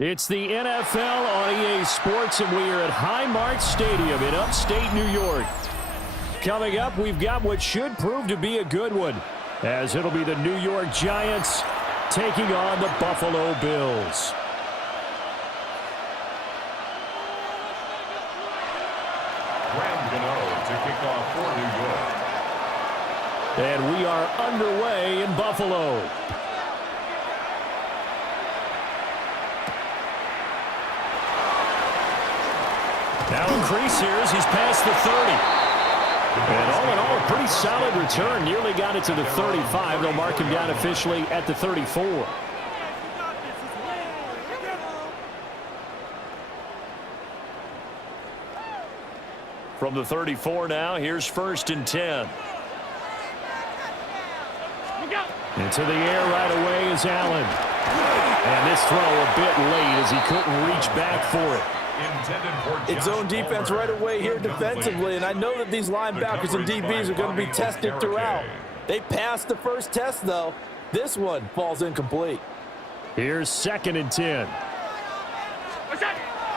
It's the NFL on EA Sports, and we are at Highmark Stadium in upstate New York. Coming up, we've got what should prove to be a good one, as it'll be the New York Giants taking on the Buffalo Bills. To kick off for New York. And we are underway in Buffalo. Now a crease here as he's past the 30. And all in all, a pretty solid return. Nearly got it to the 35. They'll mark him down officially at the 34. From the 34 now, here's 1st and 10. Into the air right away is Allen. And this throw a bit late as he couldn't reach back for it. It's zone defense right away here defensively, and I know that these linebackers and DBs are going to be tested throughout. They passed the first test, though. This one falls incomplete. Here's 2nd and 10.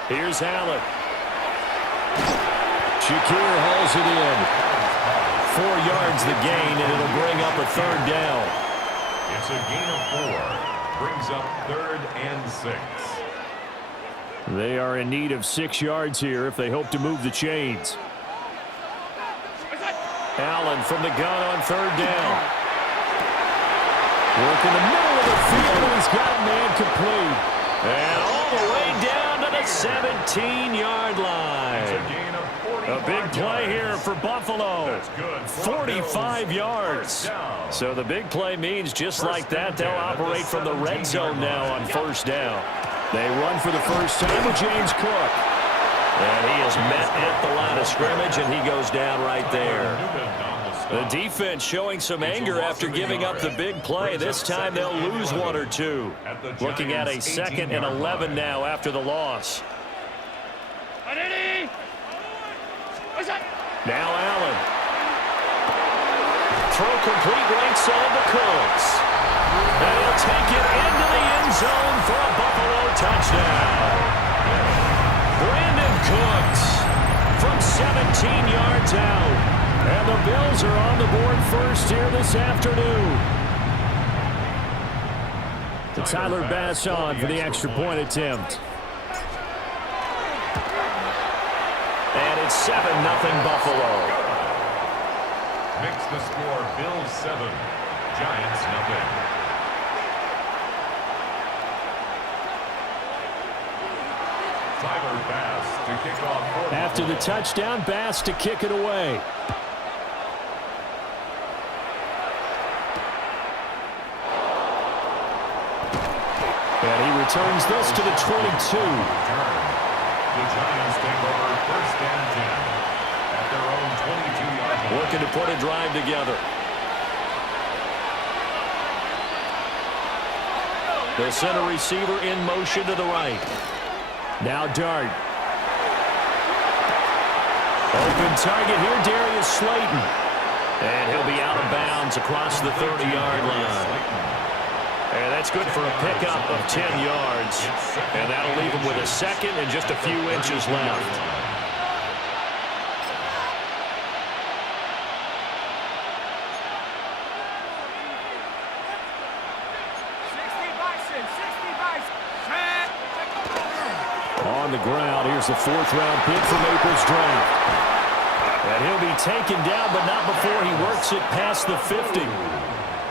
Here's Allen. Shakir hauls it in. 4 yards the gain, and it'll bring up a 3rd down. It's a gain of 4. Brings up 3rd and 6. They are in need of 6 yards here if they hope to move the chains. Allen from the gun on 3rd down. Work in the middle of the field, and he's got a man complete. And all the way down to the 17-yard line. A big play here for Buffalo. 45 yards. So the big play means just like that, they'll operate from the red zone now on 1st down. They run for the first time with James Cook. And he is met at the line of scrimmage, and he goes down right there. The defense showing some anger after giving up the big play. This time they'll lose 1 or 2. Looking at a 2nd and 11 now after the loss. Now Allen. Throw complete right side to Cooks. And he'll take it into the end zone for a Buffalo touchdown. Brandon Cooks from 17 yards out. And the Bills are on the board first here this afternoon. To Tyler Bass on for the extra point attempt. And it's 7-0 Buffalo. Makes the score Bills 7, Giants 0. Tyler Bass to kick off. After the touchdown, Bass to kick it away. And he returns this to the 22. The Giants take over 1st and 10 at their own 22-yard line. Looking to put a drive together. The center receiver in motion to the right. Now Dart. Open target here, Darius Slayton. And he'll be out of bounds across the 30-yard line. And that's good for a pickup of 10 yards. And that'll leave him with a 2nd and just a few inches left. On the ground, here's the 4th-round pick from April's draft. And he'll be taken down, but not before he works it past the 50.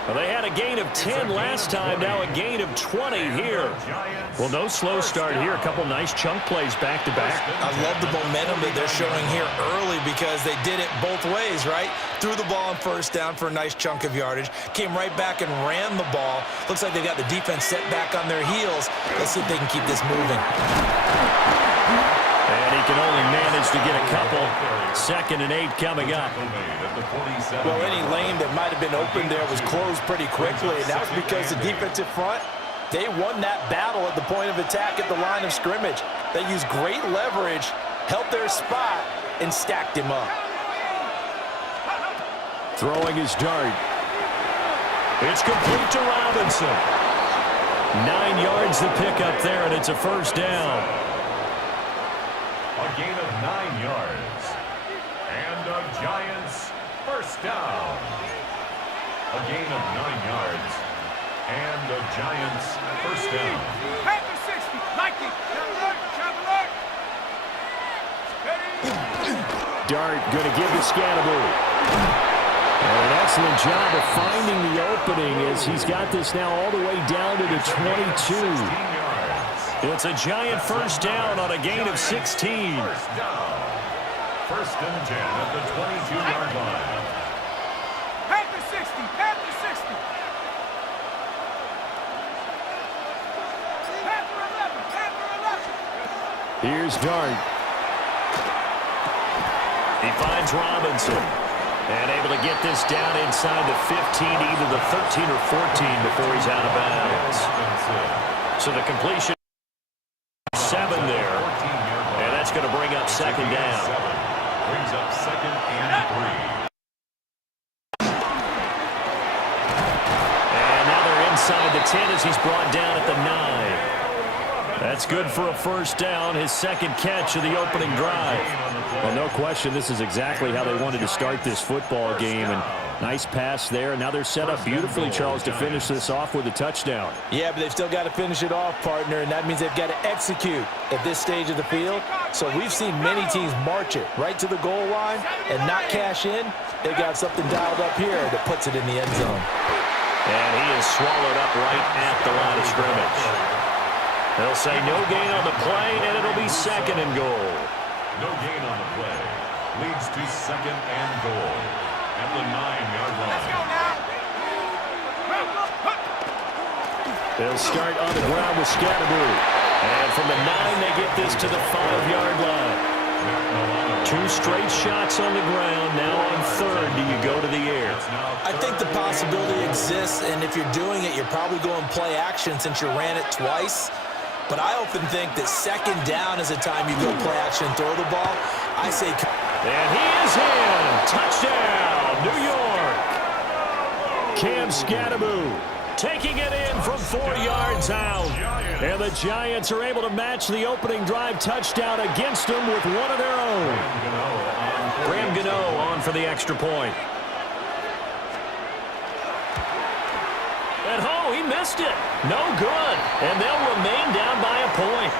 Well, they had a gain of 10 last time, now a gain of 20 here. Well, no slow start here. A couple nice chunk plays back-to-back. I love the momentum that they're showing here early because they did it both ways, right? Threw the ball on 1st down for a nice chunk of yardage. Came right back and ran the ball. Looks like they got the defense set back on their heels. Let's see if they can keep this moving. And he can only manage to get a couple. 2nd and 8 coming up. Well, any lane that might have been open there was closed pretty quickly, and that was because the defensive front, they won that battle at the point of attack at the line of scrimmage. They used great leverage, held their spot, and stacked him up. Throwing his dart. It's complete to Robinson. 9 yards to pick up there, and it's a first down. A gain of 9 yards. And the Giants first down. A gain of 9 yards. And the Giants first down. Panther 60, Nike, alert. Dart going to give to Scatterbury. And an excellent job of finding the opening as he's got this now all the way down to the 22. It's a Giant first down on a gain of 16. First down. First and 10 at the 22-yard line. Panther 60, Panther 60. Panther 11, Panther 11. Here's Dart. He finds Robinson. And able to get this down inside the 15, either the 13 or 14 before he's out of bounds. So the completion 7 there. And that's going to bring up second down. Brings up second and 3. And now they're inside the 10 as he's brought down at the 9. That's good for a first down, his second catch of the opening drive. Well, no question, this is exactly how they wanted to start this football game. And nice pass there. Now they're set up beautifully, Charles, to finish this off with a touchdown. Yeah, but they've still got to finish it off, partner, and that means they've got to execute at this stage of the field. So we've seen many teams march it right to the goal line and not cash in. They got something dialed up here that puts it in the end zone. And he is swallowed up right at the line of scrimmage. They'll say no gain on the play, and it'll be second and goal. No gain on the play. Leads to second and goal at the 9-yard line. They'll start on the ground with Scatterbury. And from the 9, they get this to the 5-yard line. 2 straight shots on the ground. Now on third, do you go to the air? I think the possibility exists, and if you're doing it, you're probably going play action since you ran it twice. But I often think that second down is a time you go play action and throw the ball. I say... And he is in. Touchdown, New York. Cam Scatterbury taking it in from 4 yards out. And the Giants are able to match the opening drive touchdown against them with one of their own. Graham Gano on for the extra point. At home, he missed it. No good. And they'll remain down by a point.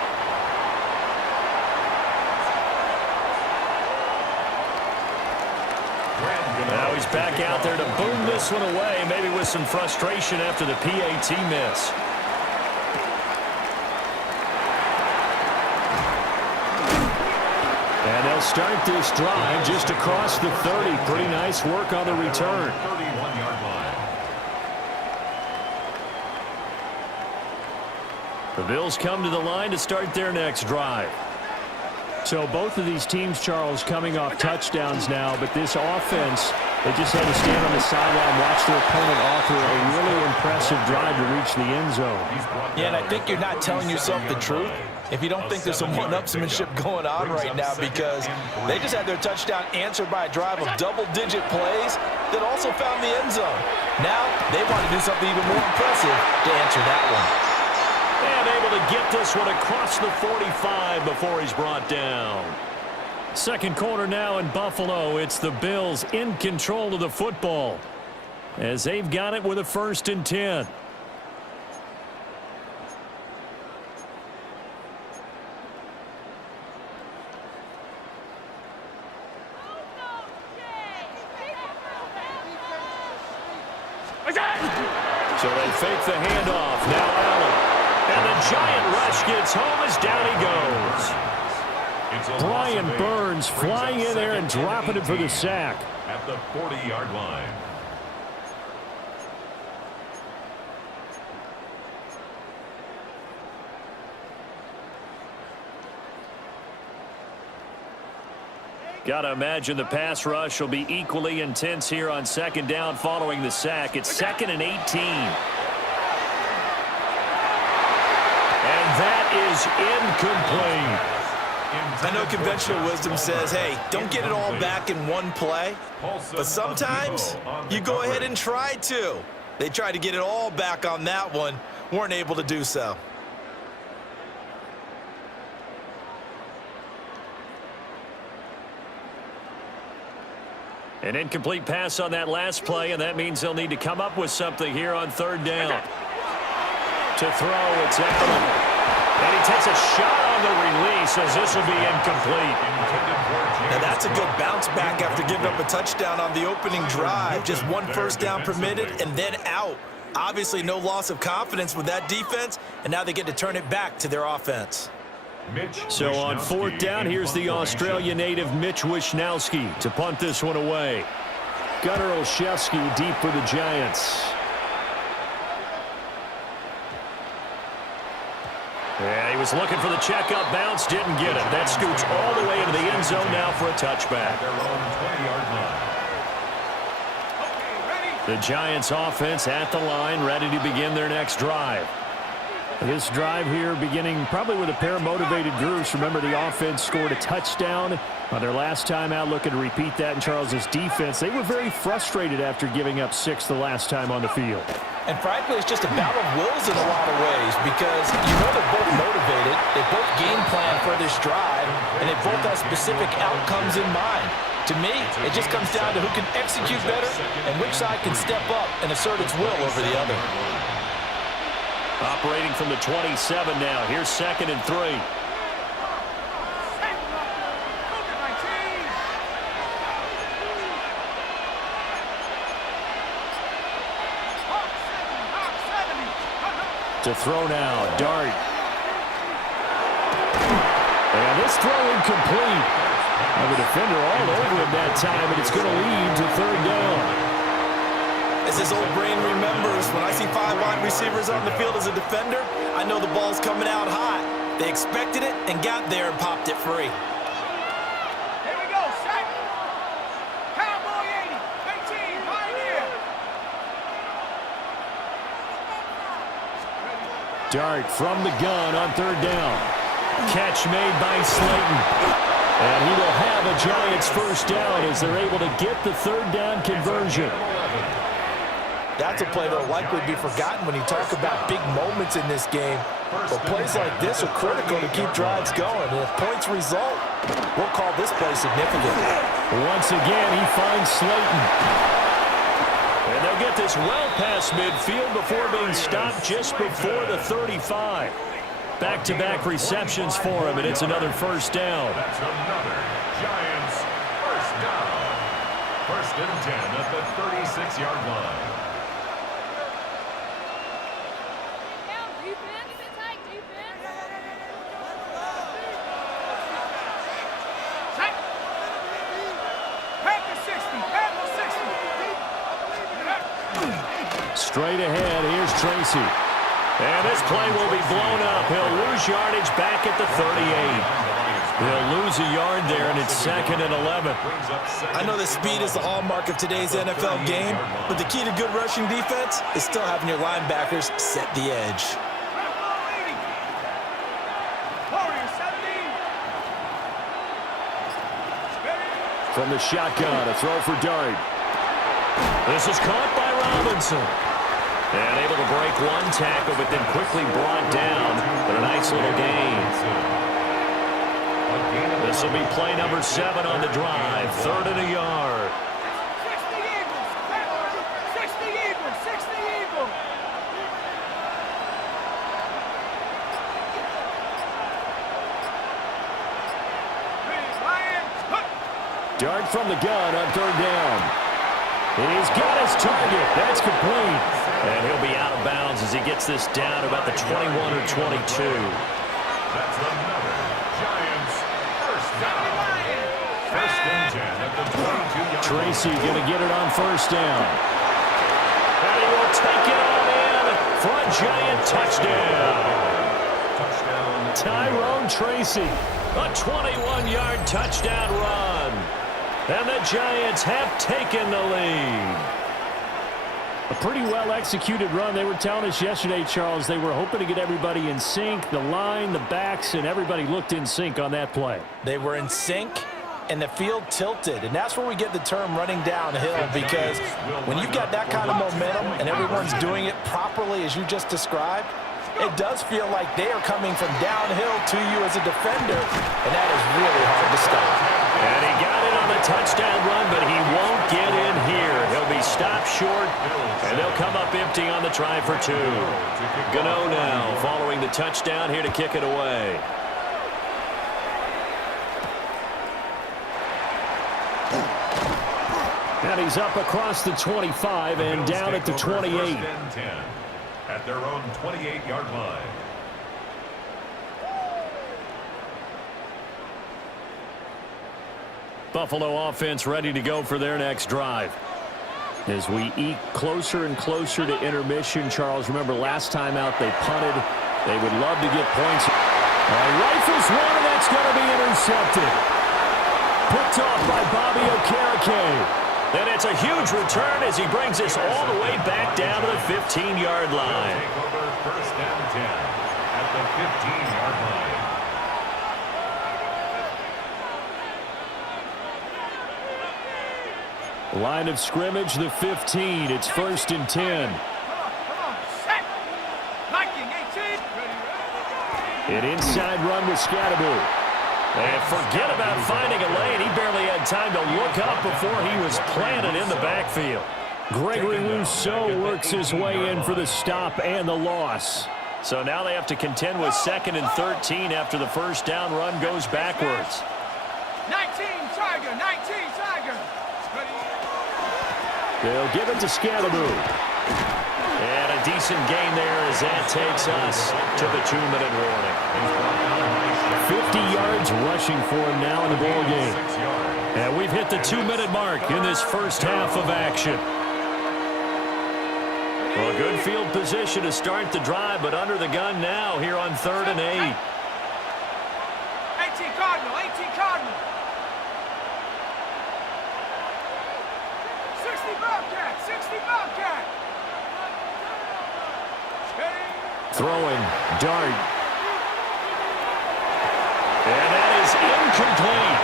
Now he's back out there to boom this one away, maybe with some frustration after the PAT miss. And they'll start this drive just across the 30. Pretty nice work on the return. 31-yard line. The Bills come to the line to start their next drive. So both of these teams, Charles, coming off touchdowns now, but this offense, they just had to stand on the sideline, watch their opponent offer a really impressive drive to reach the end zone. Yeah, and I think you're not telling yourself the truth if you don't think there's some one-upsmanship going on right now, because they just had their touchdown answered by a drive of double-digit plays that also found the end zone. Now they want to do something even more impressive to answer that one. And able to get this one across the 45 before he's brought down. Second quarter now in Buffalo. It's the Bills in control of the football as they've got it with a 1st and 10. So they fake the handoff. Now Allen. And the Giant rush gets home as down he goes. Brian Burns flying in there and dropping it for the sack. At the 40-yard line. Got to imagine the pass rush will be equally intense here on second down following the sack. It's 2nd and 18. And that is incomplete. I know conventional wisdom says, hey, don't get it all back in one play. But sometimes you go ahead and try to. They tried to get it all back on that one weren't able to do so. An incomplete pass on that last play, and that means they'll need to come up with something here on third down. To throw, it's Allen. And he takes a shot on the release as this will be incomplete. Now that's a good bounce back after giving up a touchdown on the opening drive. Just one first down permitted and then out. Obviously no loss of confidence with that defense, and now they get to turn it back to their offense. So on fourth down, here's the Australia native Mitch Wishnowsky to punt this one away. Gunnar Olszewski deep for the Giants. And he was looking for the checkup bounce, didn't get it. That scoots all the way into the end zone now for a touchback. The Giants offense at the line, ready to begin their next drive. This drive here beginning probably with a pair of motivated groups. Remember, the offense scored a touchdown on their last time out, looking to repeat that in Charles's defense. They were very frustrated after giving up 6 the last time on the field. And frankly, it's just a battle of wills in a lot of ways because you know they're both motivated, they both game plan for this drive, and they both have specific outcomes in mind. To me, it just comes down to who can execute better and which side can step up and assert its will over the other. Operating from the 27 now. Here's 2nd and 3. To throw now, Dart. And this throw incomplete. And the defender all over him that time, and it's going to lead to third down. As his old brain remembers, when I see 5 wide receivers on the field as a defender, I know the ball's coming out hot. They expected it and got there and popped it free. Here we go, set. Cowboy 80, 18, Pioneer. Dart from the gun on third down. Catch made by Slayton. And he will have a Giants first down as they're able to get the third down conversion. That's a play that will likely be forgotten when you talk about big moments in this game. But plays like this are critical to keep drives going. And if points result, we'll call this play significant. Once again, he finds Slayton. And they'll get this well past midfield before being stopped just before the 35. Back-to-back receptions for him, and it's another first down. That's another Giants first down. 1st and 10 at the 36-yard line. Straight ahead, here's Tracy. And this play will be blown up. He'll lose yardage back at the 38. He'll lose a yard there, and it's 2nd and 11. I know that speed is the hallmark of today's NFL game, but the key to good rushing defense is still having your linebackers set the edge. From the shotgun, a throw for Dart. This is caught by Robinson. And able to break one tackle, but then quickly brought down. But a nice little gain. This will be play number 7 on the drive. 3rd and a yard. 60 Eagles. 60 Eagles. 60 Eagles. Dart from the gun on third down. He's got his target. That's complete. And he'll be out of bounds as he gets this down about the 21 or 22. That's another Giants first down. 1st and 10 at the 22-yard line. Tracy going to get it on first down. And he will take it on in for a Giant touchdown. Tyrone Tracy, a 21-yard touchdown run. And the Giants have taken the lead. A pretty well-executed run. They were telling us yesterday, Charles, they were hoping to get everybody in sync, the line, the backs, and everybody looked in sync on that play. They were in sync, and the field tilted. And that's where we get the term running downhill, because when you've got that kind of momentum and everyone's doing it properly as you just described, it does feel like they are coming from downhill to you as a defender, and that is really hard to stop. And he got it on the touchdown run, but he won't get in here. He'll be stopped short, and they'll come up empty on the try for two. Gano now following the touchdown here to kick it away. And he's up across the 25 and down at the 28. At their own 28-yard line. Buffalo offense ready to go for their next drive. As we eke closer and closer to intermission, Charles, remember last time out they punted. They would love to get points. Rifles one, and that's going to be intercepted. Picked off by Bobby Okereke. And it's a huge return as he brings us all the way back down to the 15-yard line. Take over first and 10 at the 15-yard line. Line of scrimmage, the 15. It's first and 10. Come on, set. Liking 18. An inside run with Scatterbo. And forget about finding a lane. He barely had time to look up before he was planted in the backfield. Gregory Rousseau works his way in for the stop and the loss. So now they have to contend with 2nd and 13 after the first down run goes backwards. 19 Tiger, 19 Tiger. They'll give it to Scatterbo. And a decent gain there as that takes us to the 2-minute warning. 50 yards rushing for him now in the ball game. And we've hit the 2-minute mark in this first half of action. Well, a good field position to start the drive, but under the gun now here on 3rd and 8. 18 Cardinal, 18 Cardinal. 60 Bobcat, 60 Bobcat. Throwing, dart. And that is incomplete.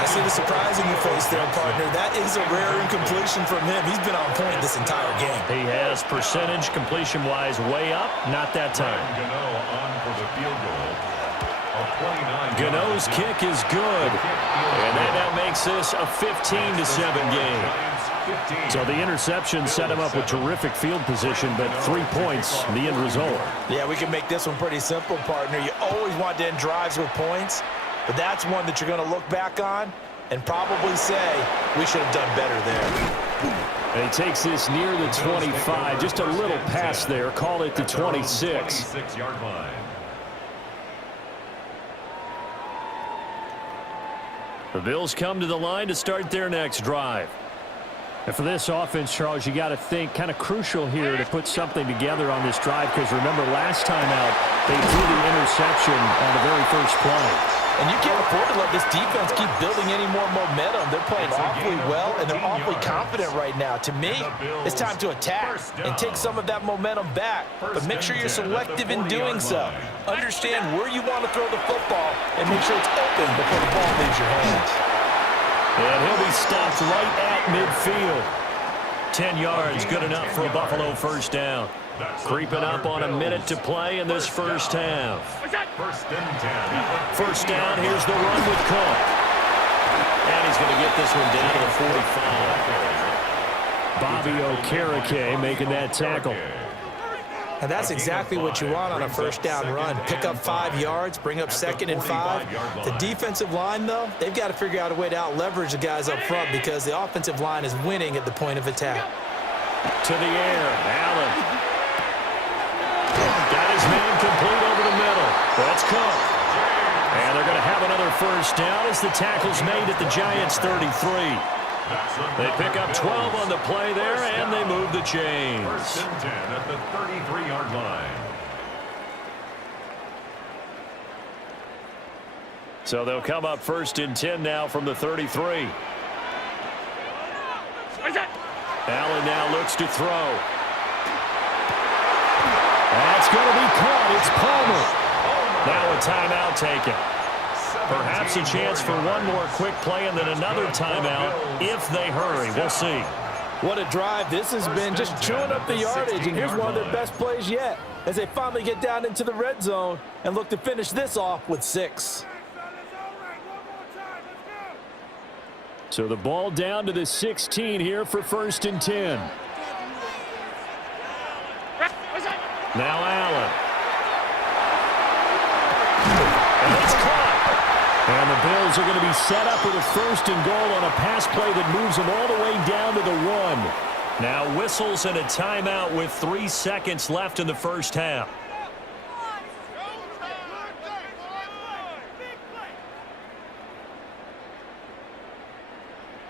I see the surprise in your face there, partner. That is a rare incompletion from him. He's been on point this entire game. He has percentage completion-wise way up. Not that time. Gano on for the field goal. Gano's kick is good. And that now makes this a 15-7 game. So the interception set him up with terrific field position, but 3 points, the end result. Yeah, we can make this one pretty simple, partner. You always want to end drives with points, but that's one that you're going to look back on and probably say, we should have done better there. And he takes this near the 25, just a little pass there. Call it the 26. 26-yard line. The Bills come to the line to start their next drive. And for this offense, Charles, you got to think kind of crucial here to put something together on this drive, because remember last time out they threw the interception on the very first play. And you can't afford to let this defense keep building any more momentum. They're playing awfully well, and they're awfully confident right now. To me, it's time to attack and take some of that momentum back, but make sure you're selective in doing so. Understand where you want to throw the football and make sure it's open before the ball leaves your hands. And he'll be stopped right at midfield. 10 yards, good enough for a Buffalo first down. Creeping up on a minute to play in this first half. First and 10. First down, here's the run with Cook. And he's going to get this one down to the 45. Bobby Okereke making that tackle. And that's exactly what you want on a first down run. Pick up 5 yards, bring up 2nd and 5. The defensive line, though, they've got to figure out a way to out-leverage the guys up front, because the offensive line is winning at the point of attack. To the air, Allen. Got his man complete over the middle. That's Cook. And they're going to have another first down as the tackle's made at the Giants' 33. They pick up 12 on the play there, and they move the chains. First and 10 at the 33-yard line. So they'll come up first and 10 now from the 33. Allen now looks to throw. That's going to be caught. It's Palmer. Now a timeout taken. Perhaps a chance for one more quick play and then another timeout if they hurry. We'll see. What a drive. This has been just chewing up the yardage, and here's one of their best plays yet as they finally get down into the red zone and look to finish this off with 6. So the ball down to the 16 here for 1st and 10. Now Allen. And it's caught. And the Bills are going to be set up with a 1st and goal on a pass play that moves them all the way down to the 1. Now whistles and a timeout with 3 seconds left in the first half.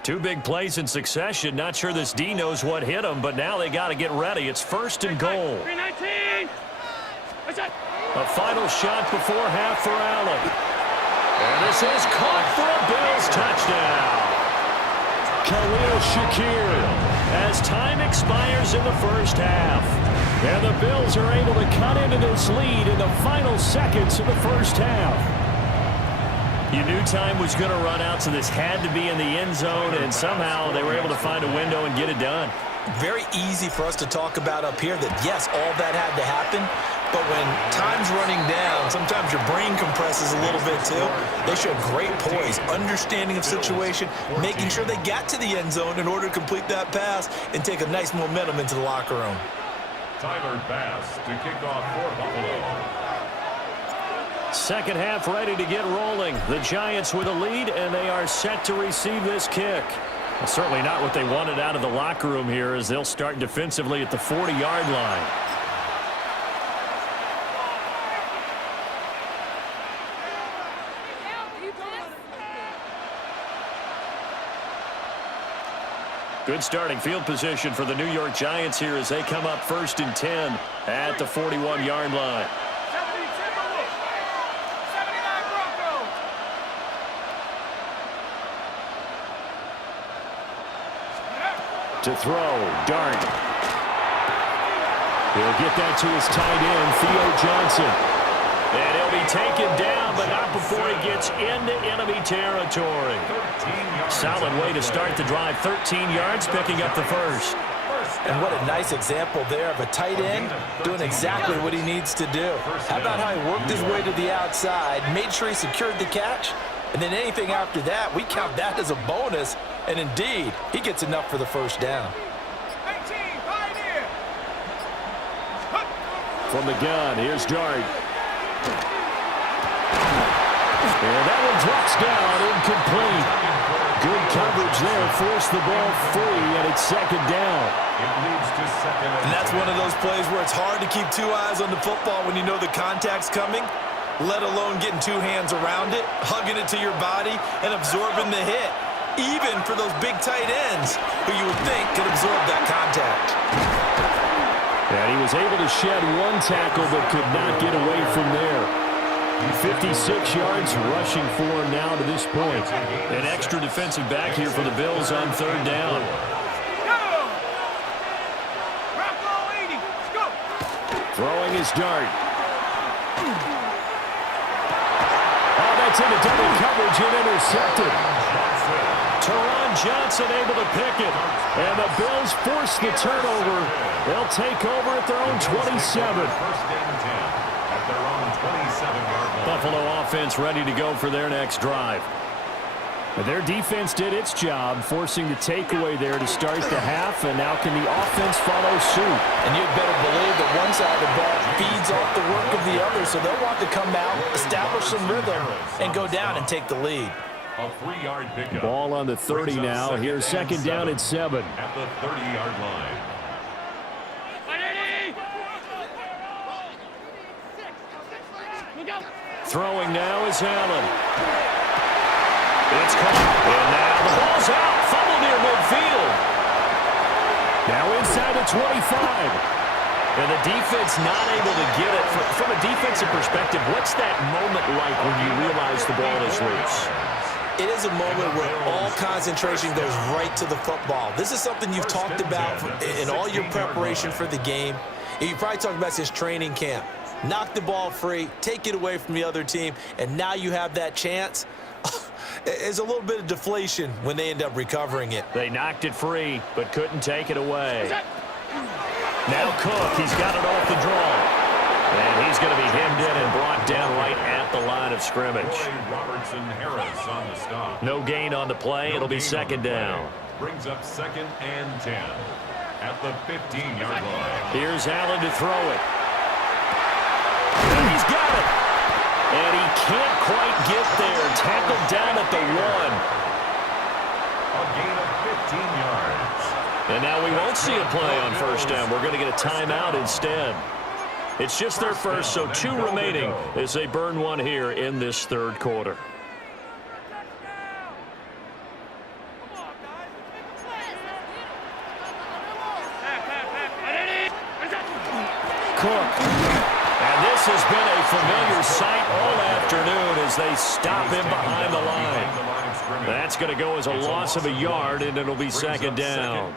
Two big plays in succession. Not sure this D knows what hit him, but now they got to get ready. It's 1st and goal. A final shot before half for Allen. And this is caught for a Bills touchdown. Khalil Shakir as time expires in the first half. And the Bills are able to cut into this lead in the final seconds of the first half. You knew time was going to run out, so this had to be in the end zone, and somehow they were able to find a window and get it done. Very easy for us to talk about up here that, yes, all that had to happen, but when time's running down, sometimes your brain compresses a little bit too. They showed great poise, understanding of situation, making sure they got to the end zone in order to complete that pass and take a nice momentum into the locker room. Tyler Bass to kick off for Buffalo. Second half ready to get rolling. The Giants with a lead, and they are set to receive this kick. Well, certainly not what they wanted out of the locker room here as they'll start defensively at the 40-yard line. Good starting field position for the New York Giants here as they come up 1st and 10 at the 41-yard line. To throw, Dart. He'll get that to his tight end, Theo Johnson. And he'll be taken down, but not before he gets into enemy territory. Solid way to start the drive. 13 yards, picking up the first. And what a nice example there of a tight end doing exactly what he needs to do. How about how he worked his way to the outside, made sure he secured the catch, and then anything after that, we count that as a bonus. And indeed, he gets enough for the first down. From the gun, here's Dart. And that one drops down, incomplete. Good coverage there, forced the ball free, and it's 2nd down. And that's one of those plays where it's hard to keep 2 eyes on the football when you know the contact's coming, let alone getting 2 hands around it, hugging it to your body, and absorbing the hit. Even for those big tight ends who you would think could absorb that contact. And he was able to shed 1 tackle but could not get away from there. 56 yards rushing for him now to this point. An extra defensive back here for the Bills on 3rd down. Throwing his Dart. Oh, that's into double coverage and intercepted. Teron Johnson able to pick it. And the Bills force the turnover. They'll take over at their own 27. Buffalo offense ready to go for their next drive. And their defense did its job, forcing the takeaway there to start the half, and now can the offense follow suit? And you'd better believe that one side of the ball feeds off the work of the other, so they'll want to come out, establish some rhythm, and go down and take the lead. A 3-yard pickup. Ball on the 30 now. Here's 2nd down at 7. At the 30-yard line. Throwing now is Allen. It's caught. And now the ball's out. Fumble near midfield. Now inside the 25. And the defense not able to get it. From a defensive perspective, what's that moment like when you realize the ball is loose? It is a moment where all concentration goes right to the football. This is something you've talked about in all your preparation for the game. You probably talked about since training camp. knock the ball free, take it away from the other team, and now you have that chance. It's a little bit of deflation when they end up recovering it. They knocked it free, but couldn't take it away. Now Cook, he's got it off the draw. And he's going to be hemmed in and brought down right at the line of scrimmage. Robertson Harris on the stop. No gain on the play. It'll be second down. Brings up 2nd and 10 at the 15-yard line. Here's Allen to throw it. And he's got it. And he can't quite get there. Tackled down at the 1. A gain of 15 yards. And now we won't see a play on first down. We're going to get a timeout instead. It's just their first, so 2 remaining as they burn one here in this third quarter. Cook. And this has been a familiar sight all afternoon as they stop him behind the line. That's going to go as a loss of a yard, and it'll be second down.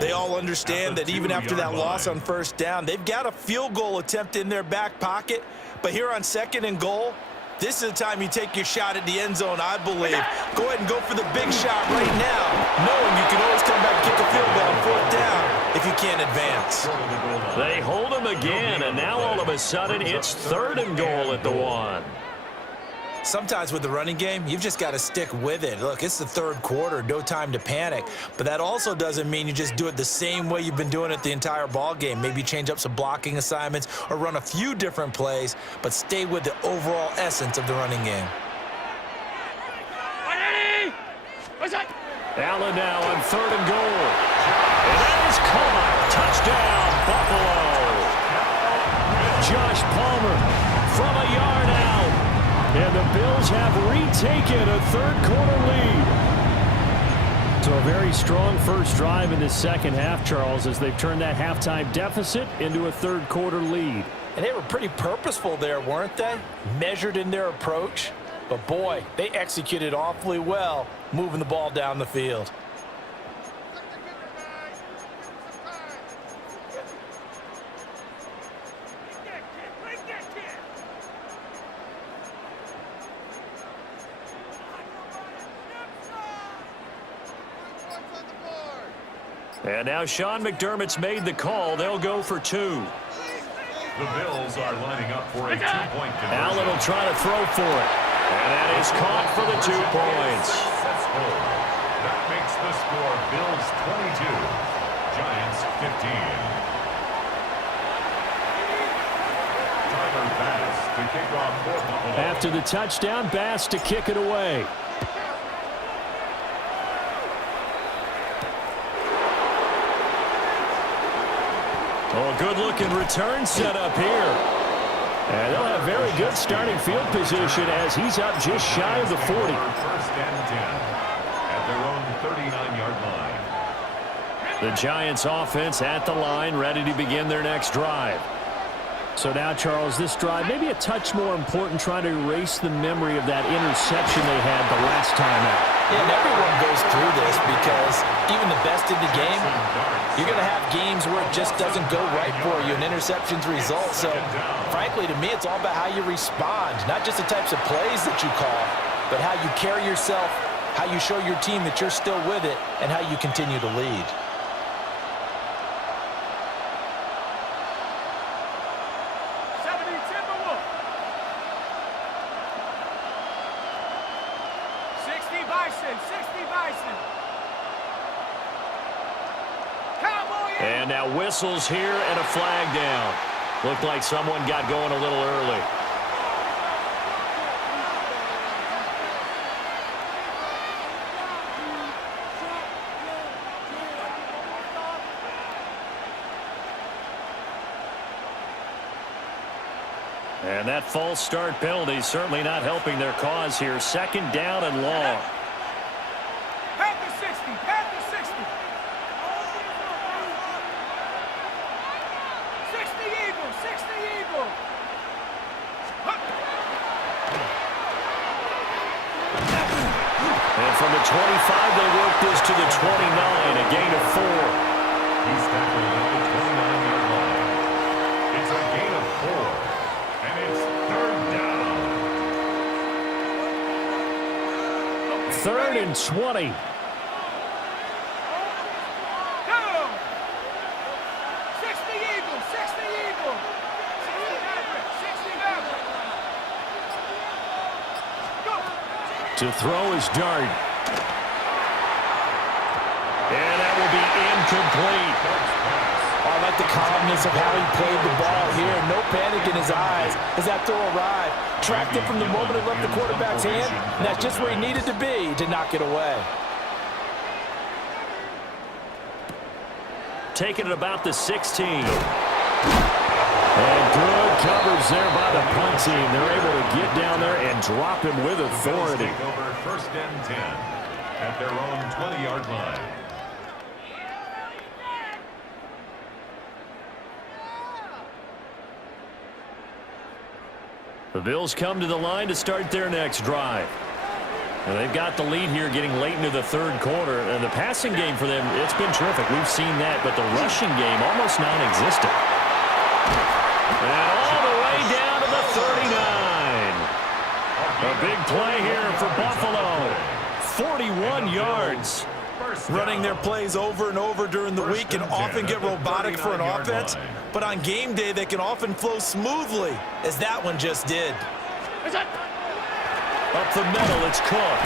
They all understand that even after that loss on first down, they've got a field goal attempt in their back pocket. But here on 2nd and goal, this is the time you take your shot at the end zone, I believe. Go ahead and go for the big shot right now, knowing you can always come back and kick a field goal on 4th down if you can't advance. They hold him again, and now all of a sudden it's 3rd and goal at the 1. Sometimes with the running game, you've just got to stick with it. Look, it's the third quarter, no time to panic. But that also doesn't mean you just do it the same way you've been doing it the entire ball game. Maybe change up some blocking assignments or run a few different plays, but stay with the overall essence of the running game. Allen now on 3rd and goal. And that is caught. Touchdown, Buffalo. Josh Palmer from a yard out. And the Bills have retaken a third quarter lead. So a very strong first drive in the second half, Charles, as they've turned that halftime deficit into a third quarter lead. And they were pretty purposeful there, weren't they? Measured in their approach. But boy, they executed awfully well, moving the ball down the field. And now Sean McDermott's made the call. They'll go for 2. The Bills are lining up for a 2-point conversion. Allen will try to throw for it. And that is caught for the 2 points. That makes the score Bills 22, Giants 15. Tyler Bass to kick off for Buffalo. After the touchdown, Bass to kick it away. Oh, good-looking return set up here. And they'll have very good starting field position as he's up just shy of the 40. 1st and 10 at their own 39-yard line. The Giants offense at the line, ready to begin their next drive. So now, Charles, this drive maybe a touch more important, trying to erase the memory of that interception they had the last time out. Yeah, and everyone goes through this because even the best in the game, you're going to have games where it just doesn't go right for you, and interceptions result. So, frankly, to me, it's all about how you respond, not just the types of plays that you call, but how you carry yourself, how you show your team that you're still with it, and how you continue to lead. And now whistles here and a flag down. Looked like someone got going a little early. And that false start penalty certainly not helping their cause here. 2nd down and long. Pack the 60, pack the 60. 60 Eagle, 60 Eagle. And from the 25, they work this to the 29, a gain of 4. He's tackled at the 29-yard line. It's a gain of 4. 3rd and 20. Go! 60 Eagles, 60 Eagles. 60 Maverick, 60 Maverick. Go! To throw is Dart. And that will be incomplete. I like the calmness of how he played the ball here. No panic in his eyes as that throw arrived. Tracked it from the moment it left the quarterback's hand, and that's just where he needed to be to knock it away. Taking it about the 16. And good coverage there by the punt team. They're able to get down there and drop him with authority. Take over 1st and 10 at their own 20-yard line. The Bills come to the line to start their next drive. And they've got the lead here getting late into the 3rd quarter. And the passing game for them, it's been terrific. We've seen that. But the rushing game, almost non-existent. And all the way down to the 39. A big play here for Buffalo. 41 yards. Running their plays over and over during the week can often get robotic for an offense, but on game day they can often flow smoothly, as that one just did. Up the middle, it's Cook.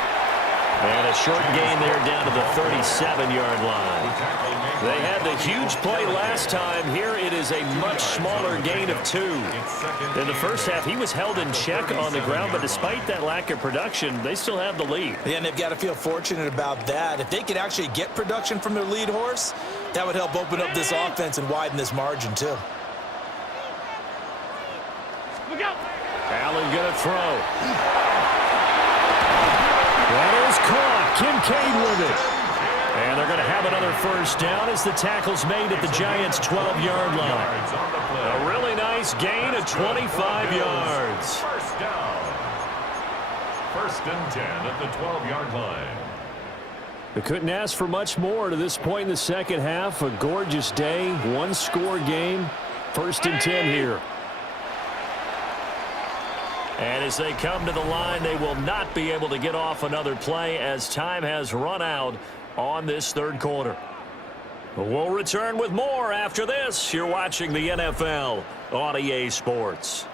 And a short gain there down to the 37-yard line. They had the huge play last time. Here it is a much smaller gain of 2. In the first half, he was held in check on the ground, but despite that lack of production, they still have the lead. Yeah, and they've got to feel fortunate about that. If they could actually get production from their lead horse, that would help open up this offense and widen this margin, too. Look out! Allen going to throw. That is caught. Kincaid with it. And they're going to have another first down as the tackle's made at the Giants' 12-yard line. A really nice gain of 25 yards. First down. 1st and 10 at the 12-yard line. They couldn't ask for much more to this point in the second half. A gorgeous day, one-score game. 1st and 10 here. And as they come to the line, they will not be able to get off another play as time has run out on this 3rd quarter. We'll return with more after this. You're watching the NFL on EA Sports.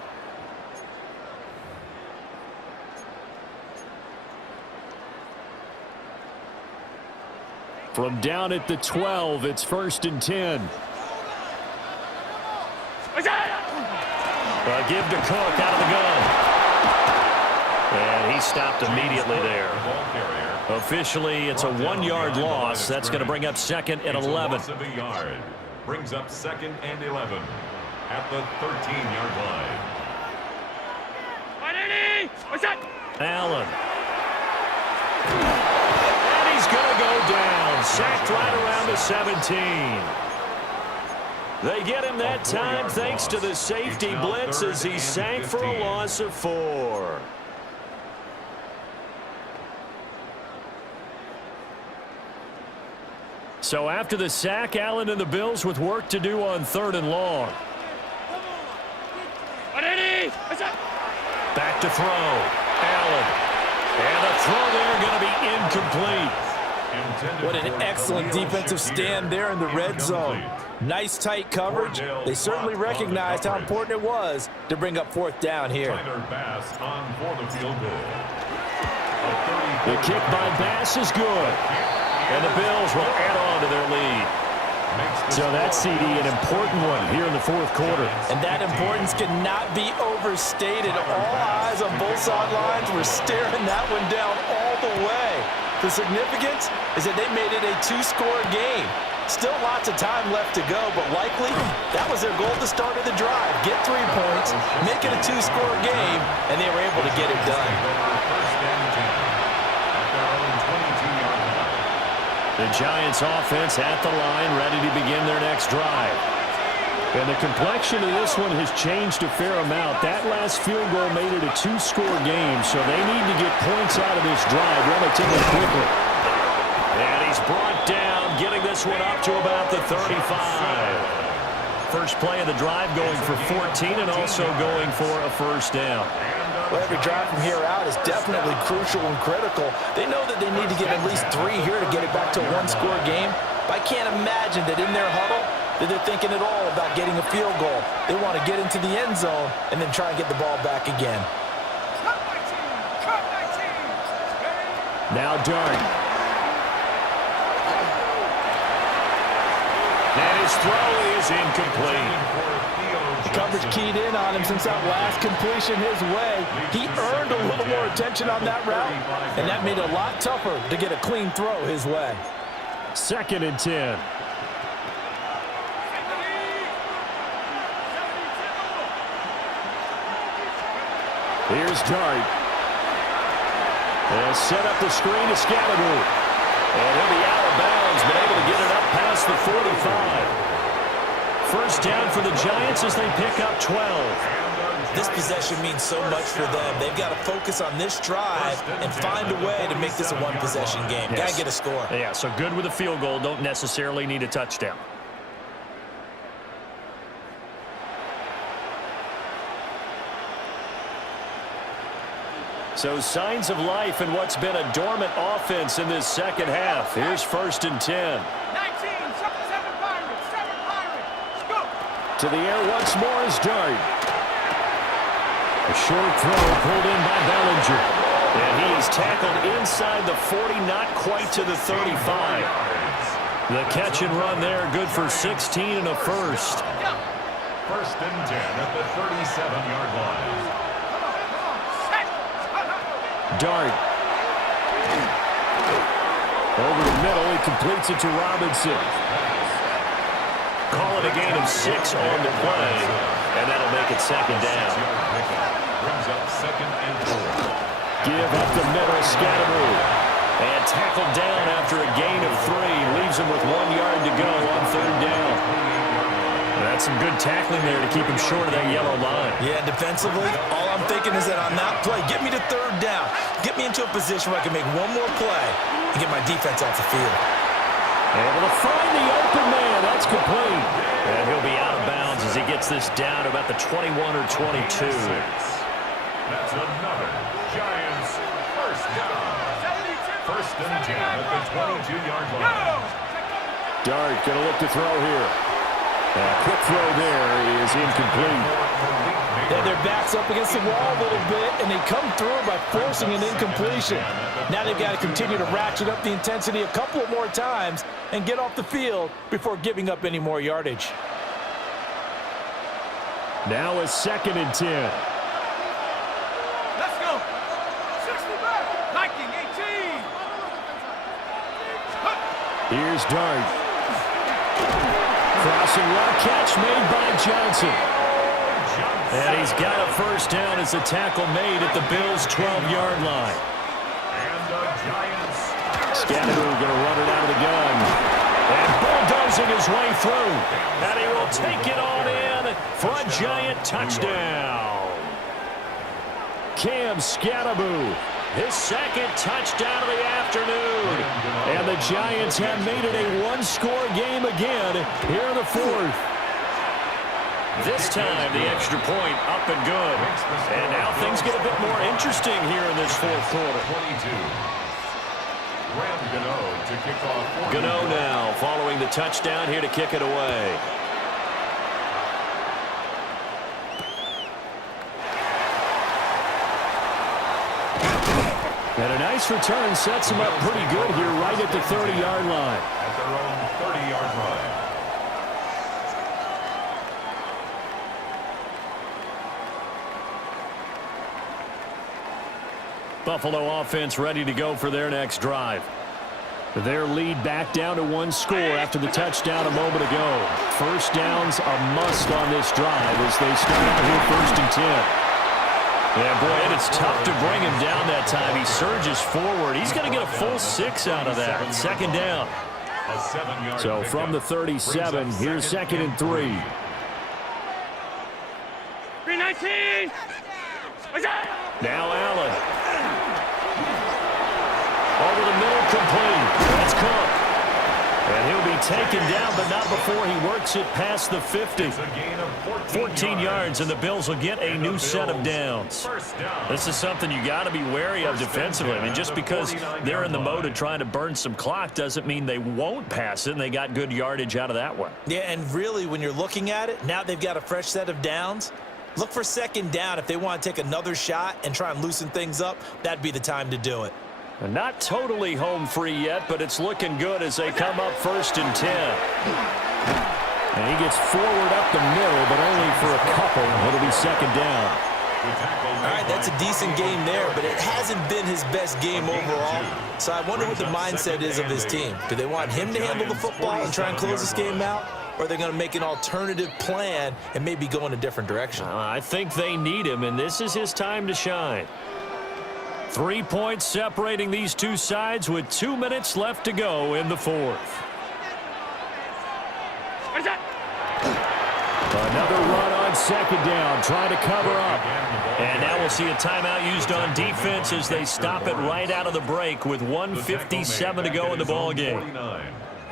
From down at the 12, it's 1st and 10. Give to Cook out of the gun. And he stopped immediately there. Officially, it's a 1-yard loss. That's going to bring up 2nd and 11. Brings up 2nd and 11 at the 13-yard line. Allen. And he's going to go down. Sacked right around the 17. They get him that time thanks to the safety blitz as he sank for a loss of 4. So after the sack, Allen and the Bills with work to do on 3rd and long. Back to throw. Allen. And the throw there going to be incomplete. What an excellent defensive stand there in the red zone. Nice tight coverage. They certainly recognized how important it was to bring up 4th down here. The kick by Bass is good. And the Bills will add on to their lead. So that CD, an important one here in the 4th quarter. And that importance cannot be overstated. All eyes on both sidelines were staring that one down all the way. The significance is that they made it a 2-score game. Still lots of time left to go, but likely that was their goal at the start of the drive. Get 3 points, make it a 2-score game, and they were able to get it done. The Giants offense at the line, ready to begin their next drive. And the complexion of this one has changed a fair amount. That last field goal made it a 2-score game, so they need to get points out of this drive relatively quickly. And he's brought down, getting this one up to about the 35. First play of the drive going for 14 and also going for a first down. Well, every drive from here out is definitely crucial and critical. They know that they need to get at least 3 here to get it back to a one-score game. But I can't imagine that in their huddle that they're thinking at all about getting a field goal. They want to get into the end zone and then try and get the ball back again. Now Dart. And his throw is incomplete. The coverage keyed in on him since that last completion his way. He earned a little more attention on that route, and that made it a lot tougher to get a clean throw his way. 2nd and 10. Here's Dart. And set up the screen to Scattergood. And he'll be out of bounds, but able to get it up past the 45. First down for the Giants as they pick up 12. This possession means so much for them. They've got to focus on this drive and find a way to make this a one-possession game. Yes. Got to get a score. Yeah, so good with a field goal. Don't necessarily need a touchdown. So signs of life in what's been a dormant offense in this second half. Here's 1st and 10. 19, 7 Pirates, 7 Pirates. Go. To the air once more is Dart. A short throw pulled in by Bellinger. And he is tackled inside the 40, not quite to the 35. The catch and run there, good for 16 and a first. 1st and 10 at the 37-yard line. Dart. Over the middle, he completes it to Robinson. Call it a gain of 6 on the play, and that'll make it 2nd down. Brings up 2nd and 4. Give up the middle, Scattergood. And tackled down after a gain of 3. Leaves him with 1 yard to go on 3rd down. That's some good tackling there to keep him short of that yellow line. Yeah, defensively, all I'm thinking is that on that play, get me to 3rd down. Get me into a position where I can make one more play and get my defense off the field. Able to find the open man. That's complete. And he'll be out of bounds as he gets this down to about the 21 or 22. That's another Giants first down. 1st and 10 at the 22-yard line. Dart going to look to throw here. A quick throw there is incomplete. Yeah, their back's up against the wall a little bit, and they come through by forcing an incompletion. Now they've got to continue to ratchet up the intensity a couple of more times and get off the field before giving up any more yardage. Now a 2nd and 10. Let's go. 60 back. Liking 18. Here's Dart. Crossing route catch made by Johnson. And he's got a first down as a tackle made at the Bills' 12-yard line. And the Giants. Scattergood going to run it out of the gun. And bulldozing his way through. And he will take it on in for a Giant touchdown. Cam Scattergood, his 2nd touchdown of the afternoon. And the Giants have made it a one-score game again here in the 4th. This time, the extra point up and good. And now things get a bit more interesting here in this 4th quarter. 22. Graham Gano to kick off. Gano now following the touchdown here to kick it away. And a nice return sets him up pretty good here right at the 30-yard line. At their own 30-yard line. Buffalo offense ready to go for their next drive. Their lead back down to 1 score after the touchdown a moment ago. First down's a must on this drive as they start out here 1st and 10. Yeah, boy, and it's tough to bring him down that time. He surges forward. He's going to get a full 6 out of that. 2nd down. A 7-yard So from the 37, here's 2nd and 3. 319. Now Allen. Over the middle, complete. That's Cook. And he'll be taken down, but not before he works it past the 50. It's a gain of 14 yards, and the Bills will get a new set of downs. This is something you got to be wary of defensively. I mean, just because they're in the mode of trying to burn some clock doesn't mean they won't pass it, and they got good yardage out of that one. Yeah, and really, when you're looking at it, now they've got a fresh set of downs. Look for second down. If they want to take another shot and try and loosen things up, that'd be the time to do it. And not totally home free yet, but it's looking good as they come up 1st and 10. And he gets forward up the middle, but only for a couple. It'll be second down. All right, that's a decent game there, but it hasn't been his best game overall. So I wonder what the mindset is of this team. Do they want him to handle the football and try and close this game out? Or are they going to make an alternative plan and maybe go in a different direction? I think they need him, and this is his time to shine. 3 points separating these two sides with 2 minutes left to go in the fourth. Another run on second down, trying to cover up. And now we'll see a timeout used on defense as they stop it right out of the break with 1:57 to go in the ballgame.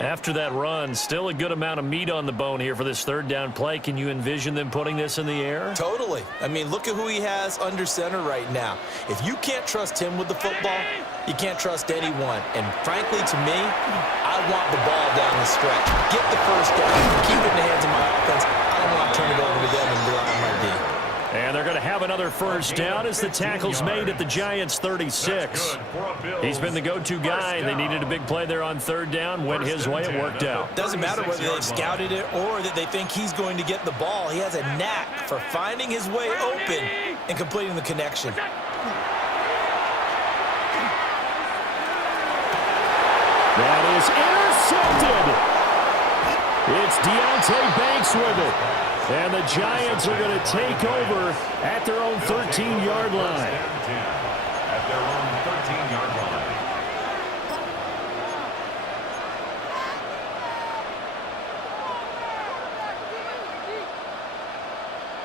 After that run, still a good amount of meat on the bone here for this third down play. Can you envision them putting this in the air? Totally. I mean, look at who he has under center right now. If you can't trust him with the football, you can't trust anyone. And frankly, to me, I want the ball down the stretch. Get the first down. Keep it in the hands of my offense. I don't want to turn it over to them and rely on my D. And they're going to have another first down as the tackle's made at the Giants' 36. He's been the go-to guy. They needed a big play there on third down. Went his way. It worked out. Doesn't matter whether they've scouted it or that they think he's going to get the ball. He has a knack for finding his way open and completing the connection. That is intercepted. It's Deontay Banks with it. And the Giants are going to take over at their own 13-yard line. At their own 13-yard line.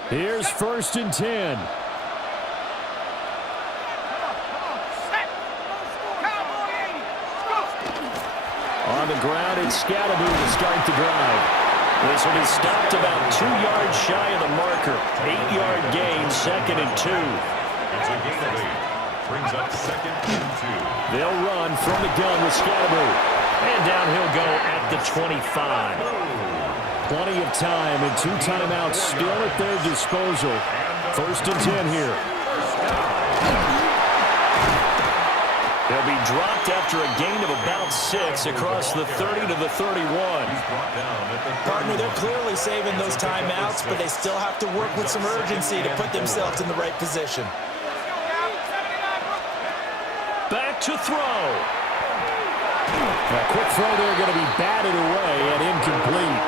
Here's 1st and 10. On the ground, it's Scatterby to start the drive. This will be stopped about 2 yards shy of the marker. 8-yard gain, 2nd and 2. It's a gain of 8. Brings up 2nd and 2. They'll run from the gun with Scatterby. And down he'll go at the 25. Plenty of time and 2 timeouts still at their disposal. 1st and 10 here. They'll be dropped after a gain of about 6 across the 30 to the 31. Partner, they're clearly saving those timeouts, but they still have to work with some urgency to put themselves in the right position. Back to throw. A quick throw there going to be batted away and incomplete.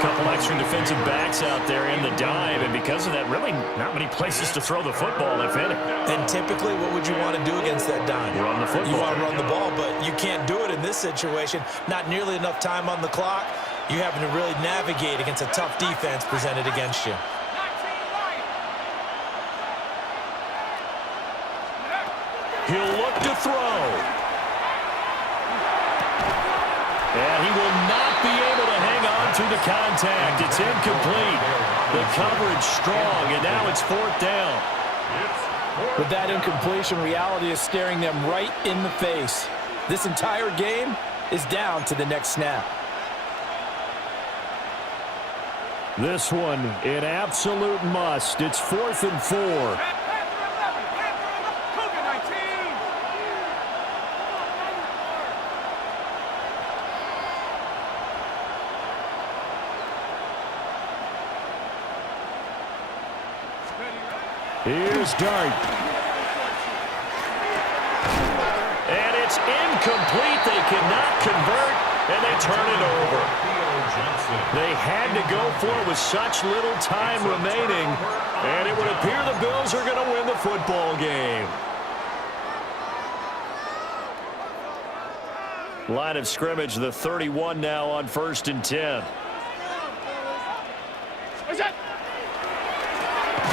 Couple extra defensive backs out there in the dive, and because of that, really not many places to throw the football, if any. And typically, what would you want to do against that dime? Run the football. You want to run the ball, but you can't do it in this situation. Not nearly enough time on the clock. You having to really navigate against a tough defense presented against you. He'll look to throw. And he will not be able to hang on to the contact. It's incomplete. The coverage strong, and now it's 4th down. With that incompletion, reality is staring them right in the face. This entire game is down to the next snap. This one, an absolute must. It's 4th and 4. Here's Dart. And it's incomplete. They cannot convert, and they turn it over. They had to go for it with such little time remaining, and it would appear the Bills are going to win the football game. Line of scrimmage, the 31 now on 1st and 10.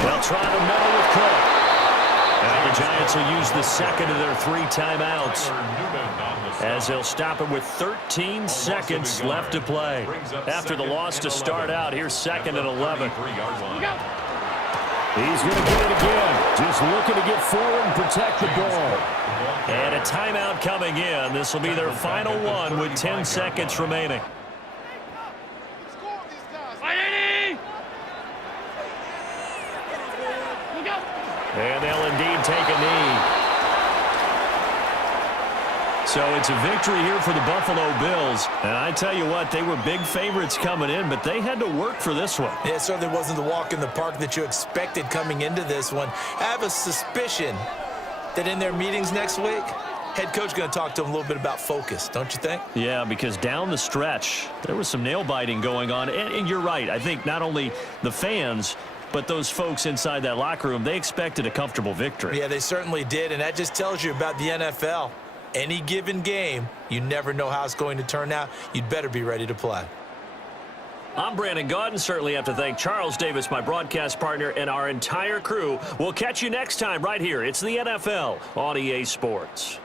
They'll try to meddle with Cook. And the Giants will use the second of their 3 timeouts, as they'll stop it with 13 seconds left to play. After the loss to start out, here's 2nd and 11. He's going to get it again. Just looking to get forward and protect the ball. And a timeout coming in. This will be their final one with 10 seconds remaining. And they'll indeed take a knee. So it's a victory here for the Buffalo Bills. And I tell you what, they were big favorites coming in, but they had to work for this one. Yeah, it certainly wasn't the walk in the park that you expected coming into this one. I have a suspicion that in their meetings next week, head coach going to talk to them a little bit about focus, don't you think? Yeah, because down the stretch, there was some nail-biting going on. And you're right. I think not only the fans, but those folks inside that locker room, they expected a comfortable victory. Yeah, they certainly did, and that just tells you about the NFL. Any given game, you never know how it's going to turn out. You'd better be ready to play. I'm Brandon Gaudin. Certainly have to thank Charles Davis, my broadcast partner, and our entire crew. We'll catch you next time right here. It's the NFL on EA Sports.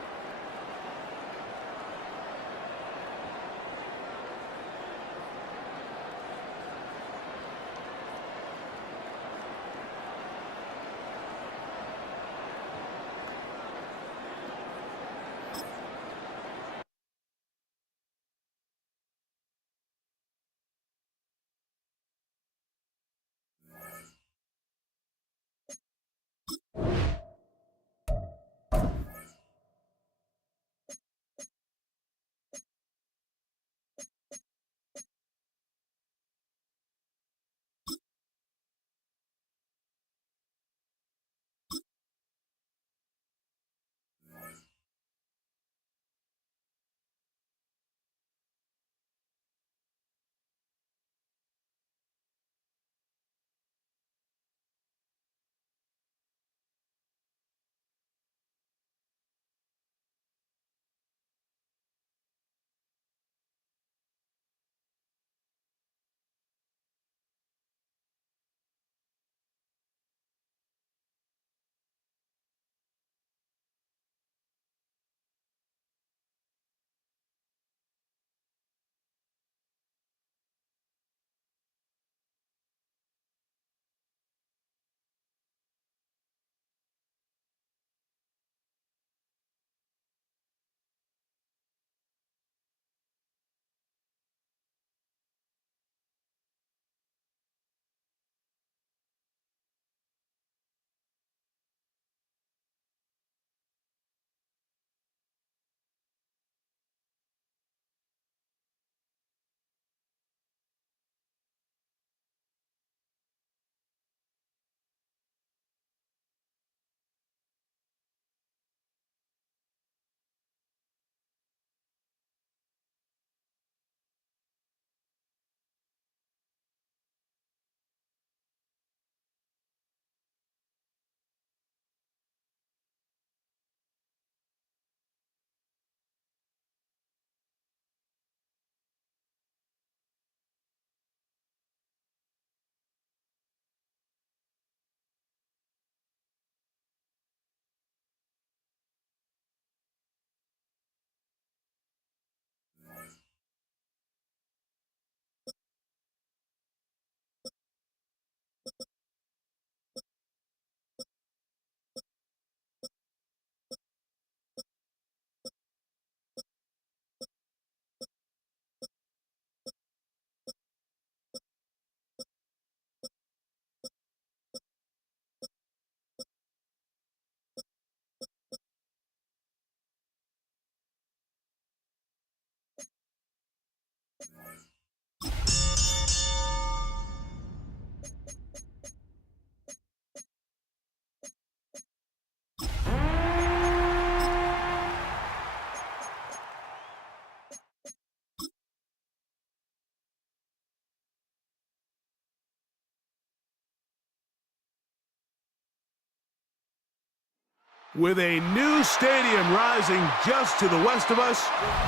With a new stadium rising just to the west of us,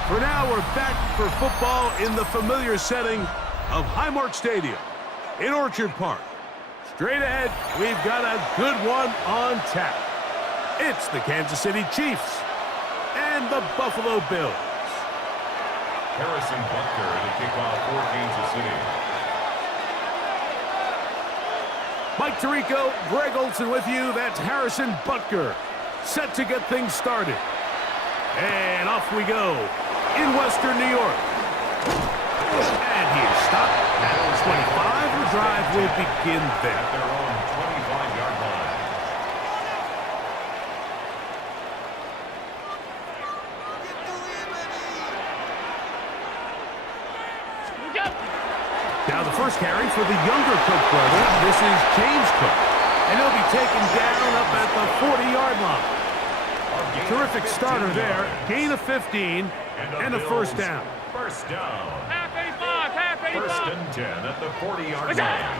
for now we're back for football in the familiar setting of Highmark Stadium in Orchard Park. Straight ahead, we've got a good one on tap. It's the Kansas City Chiefs and the Buffalo Bills. Harrison Butker to kick off for Kansas City. Mike Tirico, Greg Olson with you. That's Harrison Butker, set to get things started. And off we go in Western New York. And he is stopped at 25. The drive will begin there. Their own 25-yard line. Now the first carry for the younger Cook brothers. This is James Cook. And he'll be taken down up at the 40-yard line. Terrific starter there. Gain of 15 and a first down. First down. Half 85, half 85. First and 10 at the 40-yard line.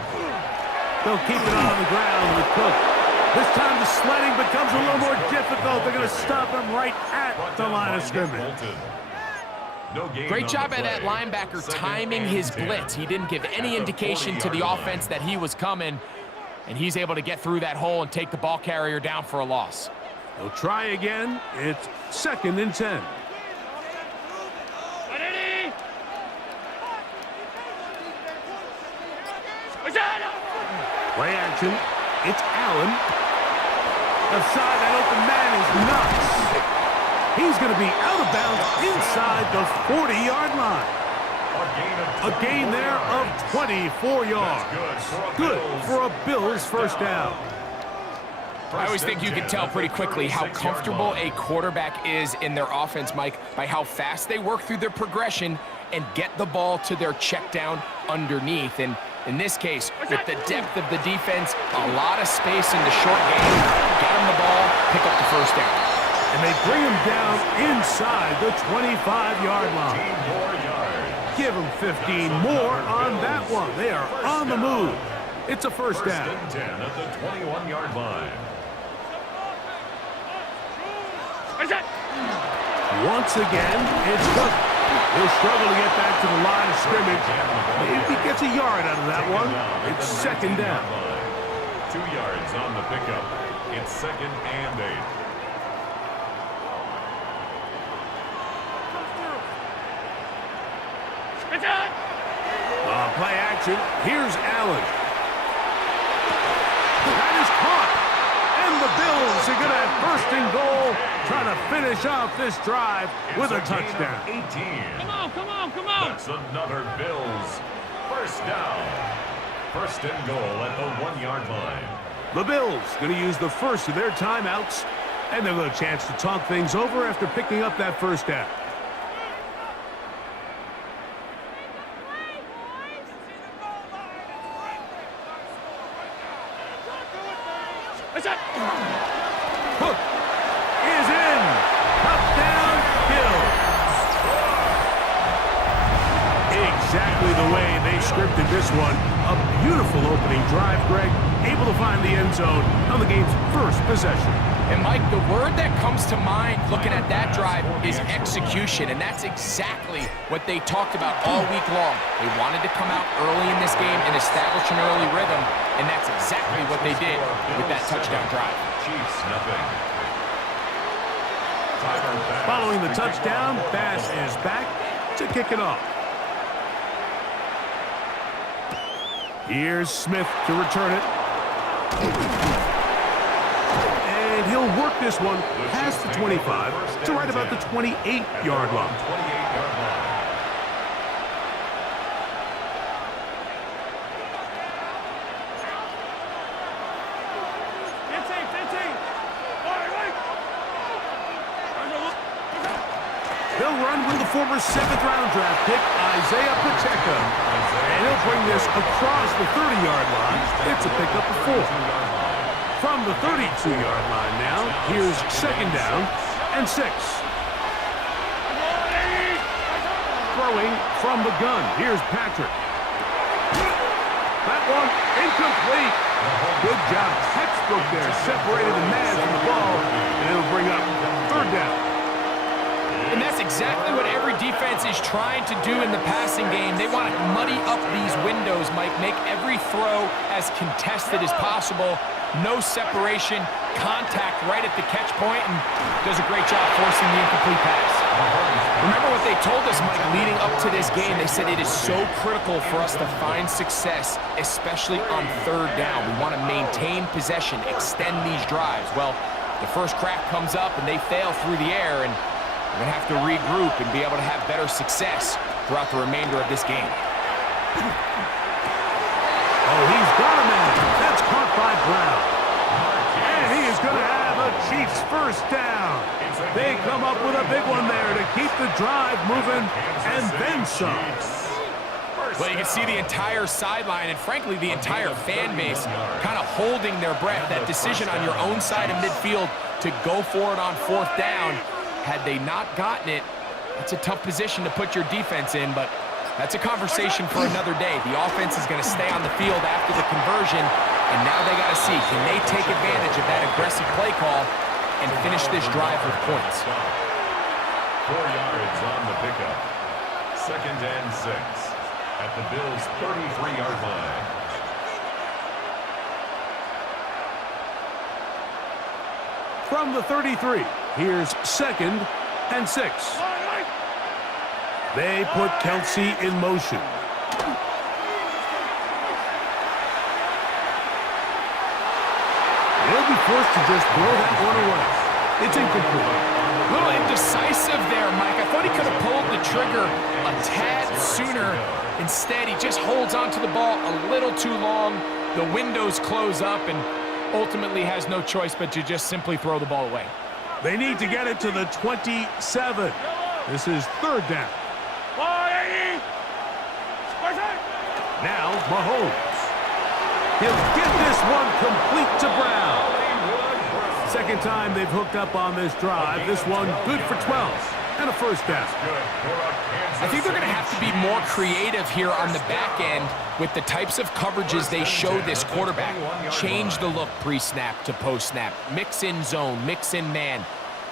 They'll keep it on the ground with Cook. This time the sledding becomes a little more difficult. They're going to stop him right at the line of scrimmage. Great job by that linebacker timing his blitz. He didn't give any indication to the offense that he was coming, and he's able to get through that hole and take the ball carrier down for a loss. They'll try again. It's 2nd and 10. Play action. It's Allen. Outside, that open man is nuts. He's going to be out of bounds inside the 40-yard line. A gain there of 24 yards. Good for a Bills first down. I always think you can tell pretty quickly how comfortable a quarterback is in their offense, Mike, by how fast they work through their progression and get the ball to their check down underneath. And in this case, with the depth of the defense, a lot of space in the short game, get him the ball, pick up the first down. And they bring him down inside the 25-yard line. Give him 15 more on that one. They are on the move. It's a first down. First and 10 at the 21-yard line. Once again, it's Cook. He'll struggle to get back to the line of scrimmage. Maybe he gets a yard out of that one. It's 2nd down. 2 yards on the pickup. It's 2nd and 8. Play action. Here's Allen. That is caught. And the Bills are going to have 1st and goal, trying to finish off this drive with a touchdown. 18. Come on. That's another Bills first down. 1st and goal at the 1-yard line. The Bills going to use the first of their timeouts, and they'll get a chance to talk things over after picking up that first down. Hook is in. Touchdown, Bills. Exactly the way they scripted this one. A beautiful opening drive, Greg. Able to find the end zone on the game's first possession. And, Mike, the word that comes to mind looking at that drive is execution, and that's exactly what they talked about all week long. They wanted to come out early in this game and establish an early rhythm, and that's exactly what they did with that touchdown drive. Chiefs, nothing. Following the touchdown, Bass is back to kick it off. Here's Smith to return it. And he'll work this one past the 25 to right about the 28-yard line. 28-yard line. They'll run with the former 7th-round draft pick, Isaiah Pacheco. And he'll bring this across the 30-yard line. It's a pickup of 4. From the 32-yard line now, here's 2nd down and 6. Throwing from the gun, here's Patrick. That one incomplete. Good job, textbook there. Separated the man from the ball, and it'll bring up 3rd down. And that's exactly what every defense is trying to do in the passing game. They want to muddy up up these windows, Mike. Make every throw as contested as possible. No separation, contact right at the catch point, and does a great job forcing the incomplete pass. Remember what they told us, Mike, leading up to this game. They said it is so critical for us to find success, especially on third down. We want to maintain possession, extend these drives. Well, the first crack comes up, and they fail through the air, and we're going to have to regroup and be able to have better success throughout the remainder of this game. Oh, he's got a man. That's caught by Brown. And he is going to have a Chiefs first down. They come up with a big one there to keep the drive moving, and then some. Well, you can see the entire sideline and, frankly, the entire fan base kind of holding their breath. That decision on your own side of midfield to go for it on fourth down, had they not gotten it, that's a tough position to put your defense in, but that's a conversation for another day. The offense is going to stay on the field after the conversion, and now they got to see, can they take advantage of that aggressive play call and finish this drive with points? 4 yards on the pickup. 2nd and 6 at the Bills' 33-yard line. From the 33, here's 2nd and 6. They put Kelsey in motion. They'll be forced to just throw that one away. It's incomplete. A little indecisive there, Mike. I thought he could have pulled the trigger a tad sooner. Instead, he just holds onto the ball a little too long. The windows close up and ultimately has no choice but to just simply throw the ball away. They need to get it to the 27. This is third down. Now, Mahomes. He'll get this one complete to Brown. Second time they've hooked up on this drive. This one good for 12 and a first down. I think they're going to have to be more creative here on the back end with the types of coverages they show this quarterback. Change the look pre-snap to post-snap. Mix in zone, mix in man.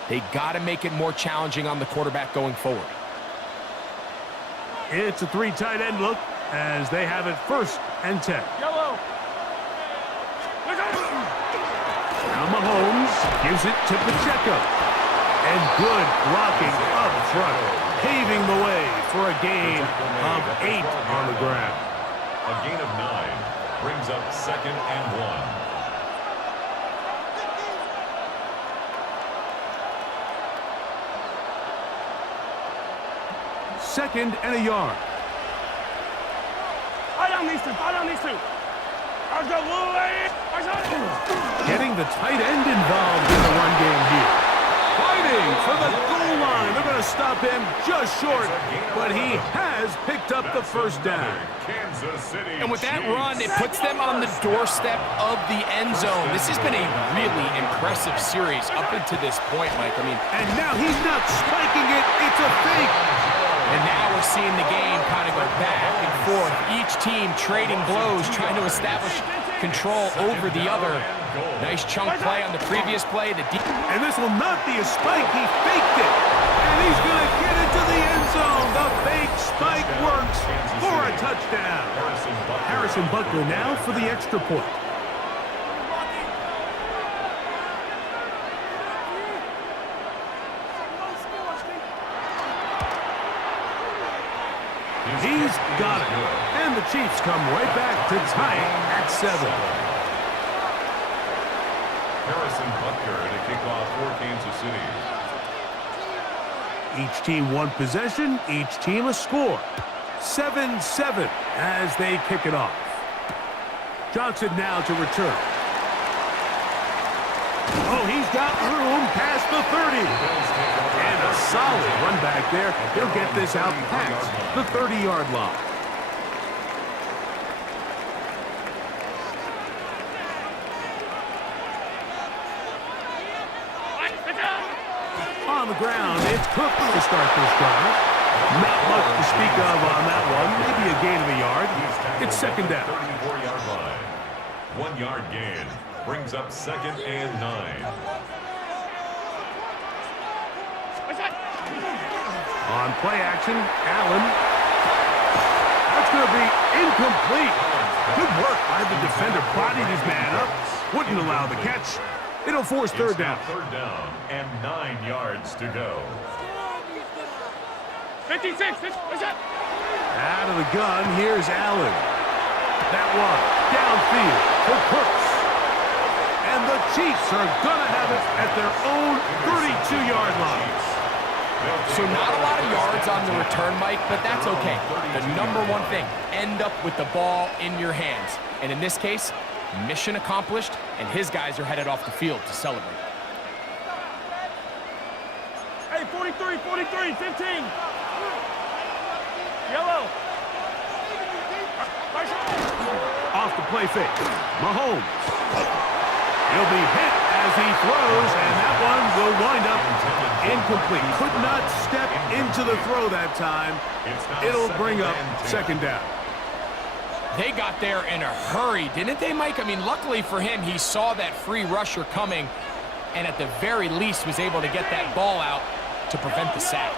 They got to make it more challenging on the quarterback going forward. It's a 3 tight end look as they have it 1st and 10. Now Mahomes gives it to Pacheco. And good blocking up front, paving the way for a gain of 8 on the ground. A gain of 9 brings up 2nd and 1. 2nd and a yard. Getting the tight end involved in the run game here. Fighting for the goal line. They're going to stop him just short, but he has picked up the first down. And with that run, it puts them on the doorstep of the end zone. This has been a really impressive series up until this point, Mike. I mean, and now he's not spiking it. It's a fake. And now we're seeing the game kind of go back and forth. Each team trading blows, trying to establish control over the other. Nice chunk play on the previous play. And this will not be a spike. He faked it. And he's going to get into the end zone. The fake spike works for a touchdown. Harrison Butker now for the extra point. He's got it. And the Chiefs come right back to tie it at 7. Harrison Butker to kick off for Kansas City. Each team one possession, each team a score. 7-7 as they kick it off. Johnson now to return. Oh, he's got room past the 30. And a solid run back there. He'll get this out past the 30-yard line. On the ground, it's Cook to start this drive. Not much to speak of on that one. Maybe a gain of a yard. It's 2nd down. 34-yard line. 1 yard gain brings up 2nd and 9. On play action, Allen. That's going to be Incomplete. Good work by the defender. Bodied his man up. Wouldn't allow the catch. It'll force third down. Third down and 9 yards to go. 56. What's up? Out of the gun, here's Allen. That one downfield for Cooks. And the Chiefs are going to have it at their own 32-yard line. So not a lot of yards on the return, Mike, but that's okay. The number one thing, end up with the ball in your hands. And in this case, mission accomplished, and his guys are headed off the field to celebrate. Hey, 43, 15. Yellow. Off the play fake. Mahomes. He'll be hit as he throws, and that one will wind up incomplete. Could not step into the throw that time. It'll bring up second down. They got there in a hurry, didn't they, Mike? I mean, luckily for him, he saw that free rusher coming, and at the very least was able to get that ball out to prevent the sack.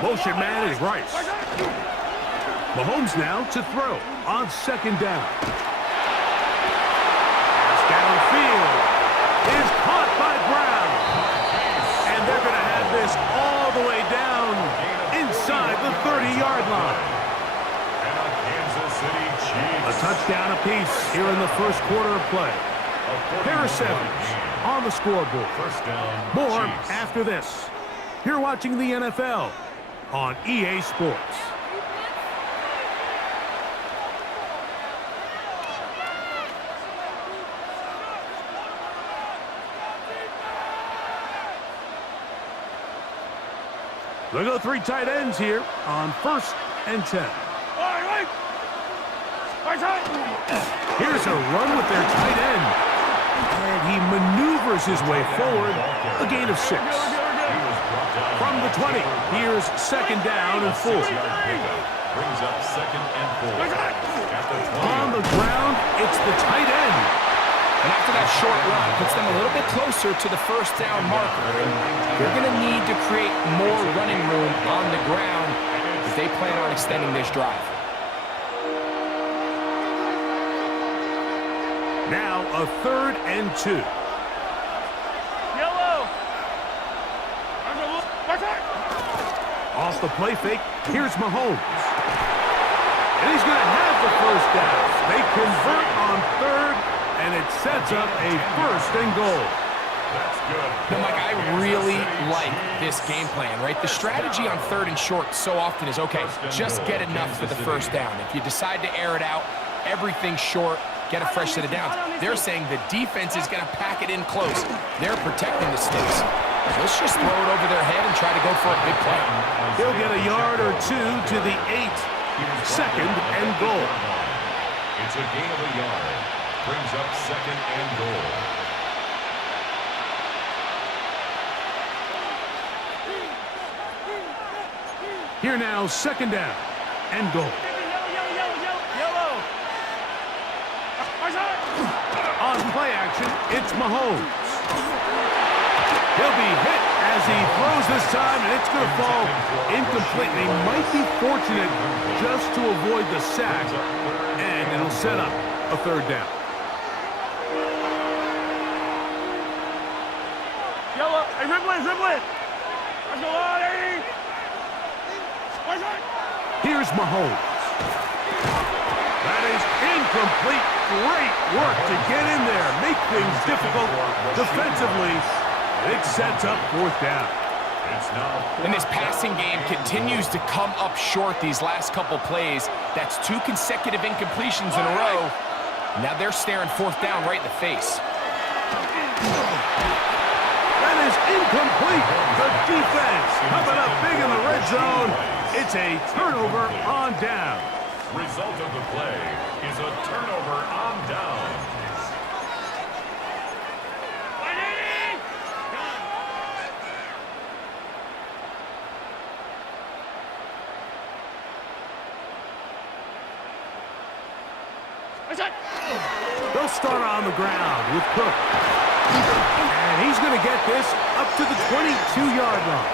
Motion man is Rice. Mahomes now to throw on second down. Pass downfield is caught by Brown. And they're going to have this all the way down inside the 30-yard line. A touchdown apiece here in the first quarter of play. Pair of sevens on the scoreboard. More after this. You're watching the NFL on EA Sports. They'll go 3 tight ends here on 1st and 10. Here's a run with their tight end. And he maneuvers his way forward. A gain of 6. From the 20, here's second down and 4. Brings up second and 4. On the ground, it's the tight end. And after that short run, puts them a little bit closer to the first down marker. They're going to need to create more running room on the ground if they plan on extending this drive. Now a 3rd and 2. Yellow. Off the play fake, here's Mahomes. And he's going to have the first down. They convert on 3rd, and it sets up a 1st and goal. That's good. Now, Mike, I really like this game plan, right? The strategy on 3rd and short so often is, okay, just get enough for the first down. If you decide to air it out, everything's short, get a fresh set of downs. They're saying the defense is going to pack it in close. They're protecting the sticks. Let's just throw it over their head and try to go for a big play. He'll get a yard or 2 to the 8. 2nd and goal. It's a gain of a yard. Brings up second and goal. Here now, second down and goal. Yellow. On play action, it's Mahomes. He'll be hit as he throws this time, and it's going to fall incomplete. They might be fortunate just to avoid the sack, and it'll set up a 3rd down. Yellow. Hey, Ripley. Let's go on, Eddie. Here's Mahomes. That is incomplete. Great work to get in there, make things difficult defensively. It sets up 4th down. And this passing game continues to come up short these last couple plays. That's 2 consecutive incompletions in a row. Now they're staring 4th down right in the face. That is incomplete. The defense coming up big in the red zone. It's a turnover on down. Result of the play is a turnover on down. They'll start on the ground with Cook. And he's going to get this up to the 22-yard line.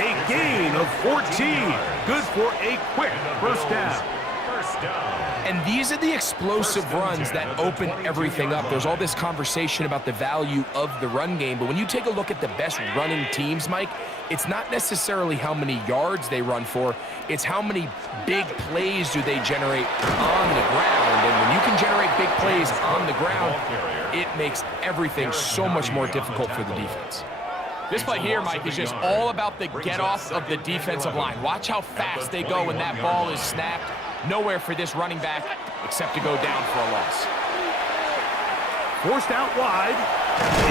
A gain of 14. Good for a quick first down. first down. And these are the explosive runs that open everything up. There's all this conversation about the value of the run game, but when you take a look at the best running teams, Mike, it's not necessarily how many yards they run for, it's how many big plays do they generate on the ground. And when you can generate big plays on the ground, it makes everything so much more difficult for the defense. This play here, Mike, is just all about the get-off of the defensive line. Watch how fast they go when that ball is snapped. Nowhere for this running back except to go down for a loss. Forced out wide.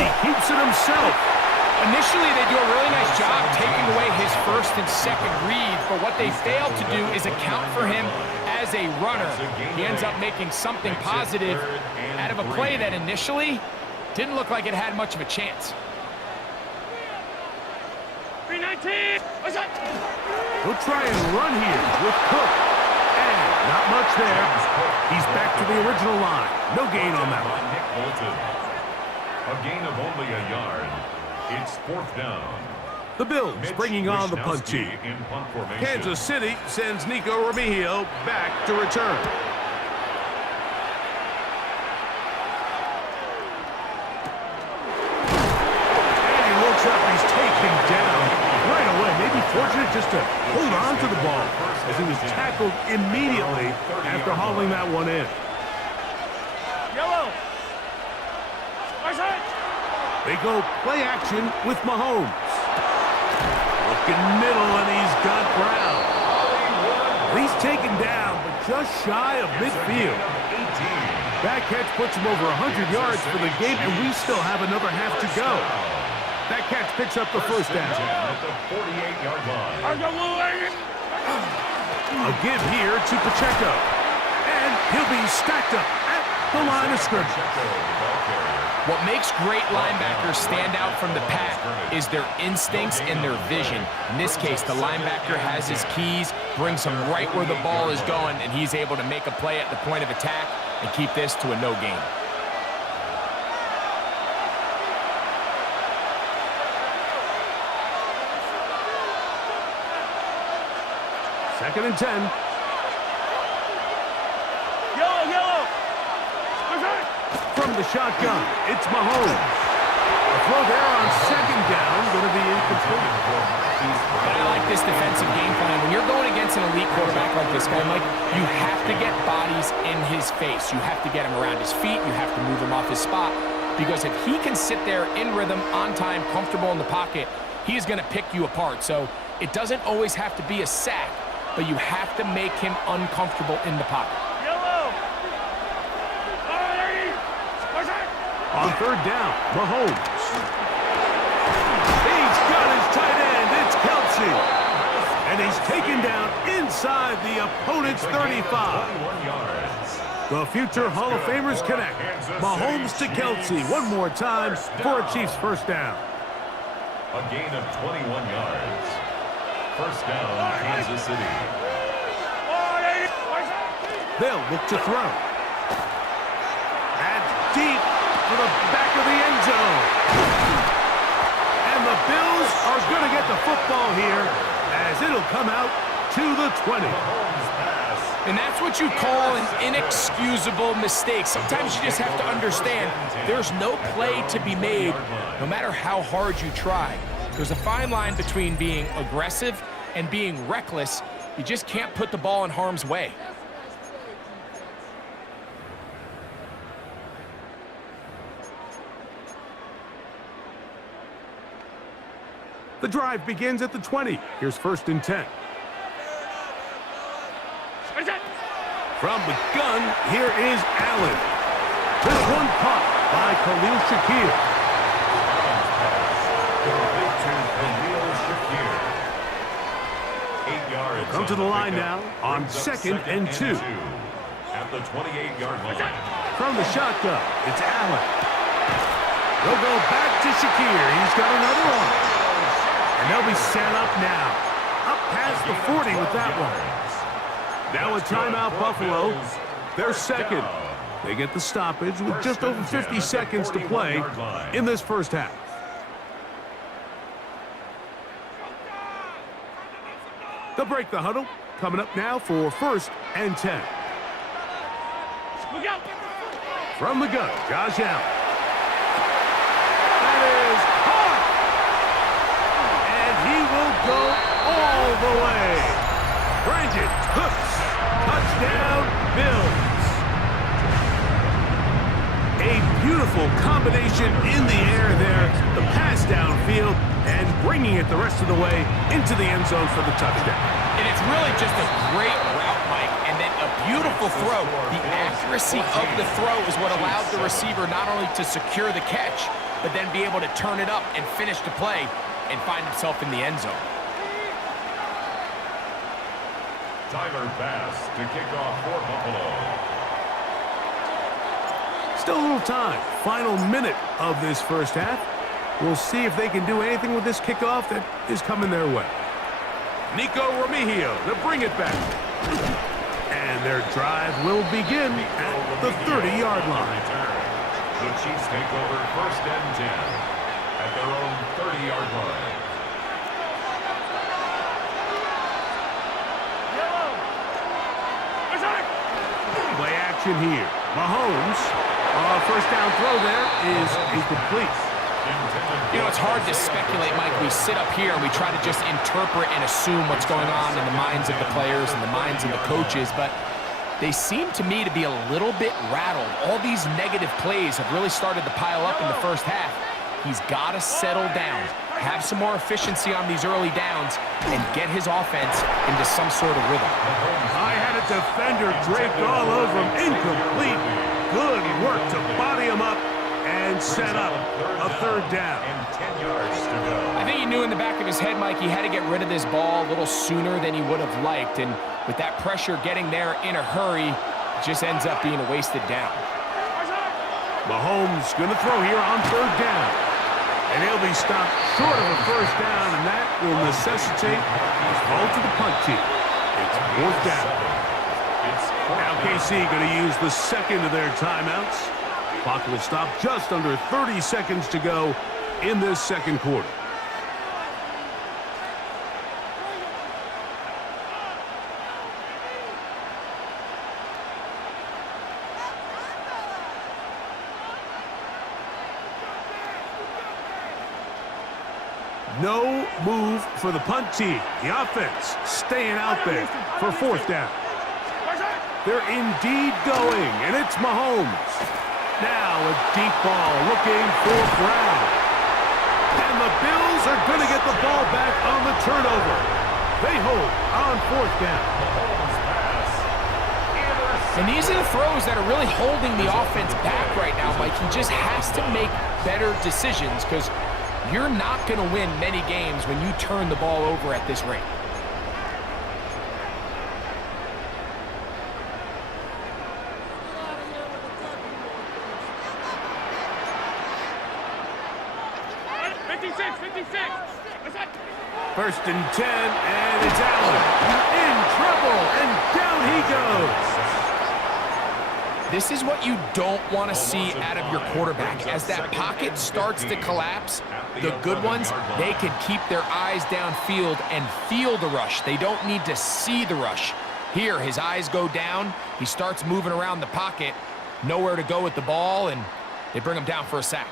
He keeps it himself. Initially, they do a really nice job taking away his first and second read, but what they failed to do is account for him as a runner. He ends up making something positive out of a play that initially didn't look like it had much of a chance. 319. He'll try and run here with Cook. And not much there. He's back to the original line. No gain on that one. A gain of only a yard. It's fourth down. The Bills bringing on the punt team. In punt formation. Kansas City sends Nico Remigio back to return. And he looks up. He's taken down right away. Maybe fortunate just to hold on to the ball as he was tackled immediately after hauling that one in. Yellow. They go play action with Mahomes. Looking middle, and he's got Brown. He's taken down, but just shy of midfield. That catch puts him over 100 yards for the game, and we still have another half to go. That catch picks up the first down. At the 48-yard line. A give here to Pacheco. And he'll be stacked up at the line of scrimmage. What makes great linebackers stand out from the pack is their instincts and their vision. In this case, the linebacker has his keys, brings him right where the ball is going, and he's able to make a play at the point of attack and keep this to a no gain. Second and 10. From the shotgun, it's Mahomes. The throw there on second down, going to be incomplete. But I like this defensive game plan. When you're going against an elite quarterback like this guy, Mike, you have to get bodies in his face. You have to get him around his feet. You have to move him off his spot. Because if he can sit there in rhythm, on time, comfortable in the pocket, he's going to pick you apart. So it doesn't always have to be a sack, but you have to make him uncomfortable in the pocket. On third down, Mahomes. He's got his tight end. It's Kelsey. And he's taken down inside the opponent's 35. The future Hall of Famers connect. Mahomes to Kelsey one more time for a Chiefs first down. A gain of 21 yards. First down, Kansas City. They'll look to throw. That's deep to the back of the end zone. And the Bills are going to get the football here as it'll come out to the 20. And that's what you call an inexcusable mistake. Sometimes you just have to understand there's no play to be made no matter how hard you try. There's a fine line between being aggressive and being reckless. You just can't put the ball in harm's way. The drive begins at the 20. Here's first and 10. From the gun, here is Allen. This one caught by Khalil Shakir. Come to the line now on second and 2. At the 28-yard line. From the shotgun, it's Allen. They'll go back to Shakir. He's got another one. And they'll be set up now. Up past the 40 with that one. Now a timeout, Buffalo. They're second. They get the stoppage with just over 50 seconds to play in this first half. They'll break the huddle. Coming up now for first and 10. From the gun, Josh Allen. That is caught. And he will go all the way. Brandon Cooks. Touchdown, Bills. A beautiful combination in the air there. The pass downfield and bringing it the rest of the way into the end zone for the touchdown. And it's really just a great route, Mike, and then a beautiful throw. The accuracy of the throw is what allowed the receiver not only to secure the catch, but then be able to turn it up and finish the play and find himself in the end zone. Tyler Bass to kick off for Buffalo. Still a little time. Final minute of this first half. We'll see if they can do anything with this kickoff that is coming their way. Nico Remigio to bring it back. And their drive will begin at the 30-yard line. The Chiefs take over 1st and 10 at their own 30-yard line. Play action here. Mahomes. First down throw there is incomplete. You know, it's hard to speculate, Mike. We sit up here and we try to just interpret and assume what's going on in the minds of the players and the minds of the coaches, but they seem to me to be a little bit rattled. All these negative plays have really started to pile up in the first half. He's got to settle down, have some more efficiency on these early downs, and get his offense into some sort of rhythm. I had a defender draped all over him. Incomplete. Good work to body him up and set up a 3rd down. And 10 yards to go. I think he knew in the back of his head, Mike, he had to get rid of this ball a little sooner than he would have liked. And with that pressure getting there in a hurry, it just ends up being a wasted down. Mahomes going to throw here on 3rd down. And he'll be stopped short of a 1st down, and that will necessitate a ball to the punt team. It's 4th down. Now KC going to use the second of their timeouts. Clock will stop just under 30 seconds to go in this second quarter. No move for the punt team. The offense staying out there for 4th down. They're indeed going, and it's Mahomes. Now a deep ball looking for Brown. And the Bills are going to get the ball back on the turnover. They hold on 4th down. And these are the throws that are really holding the offense back right now, Mike. He just has to make better decisions because you're not going to win many games when you turn the ball over at this rate. First and 10, and it's Allen. In trouble, and down he goes. This is what you don't want to see out of your quarterback. As that pocket starts to collapse, the good ones, they can keep their eyes downfield and feel the rush. They don't need to see the rush. Here, his eyes go down. He starts moving around the pocket. Nowhere to go with the ball, and they bring him down for a sack.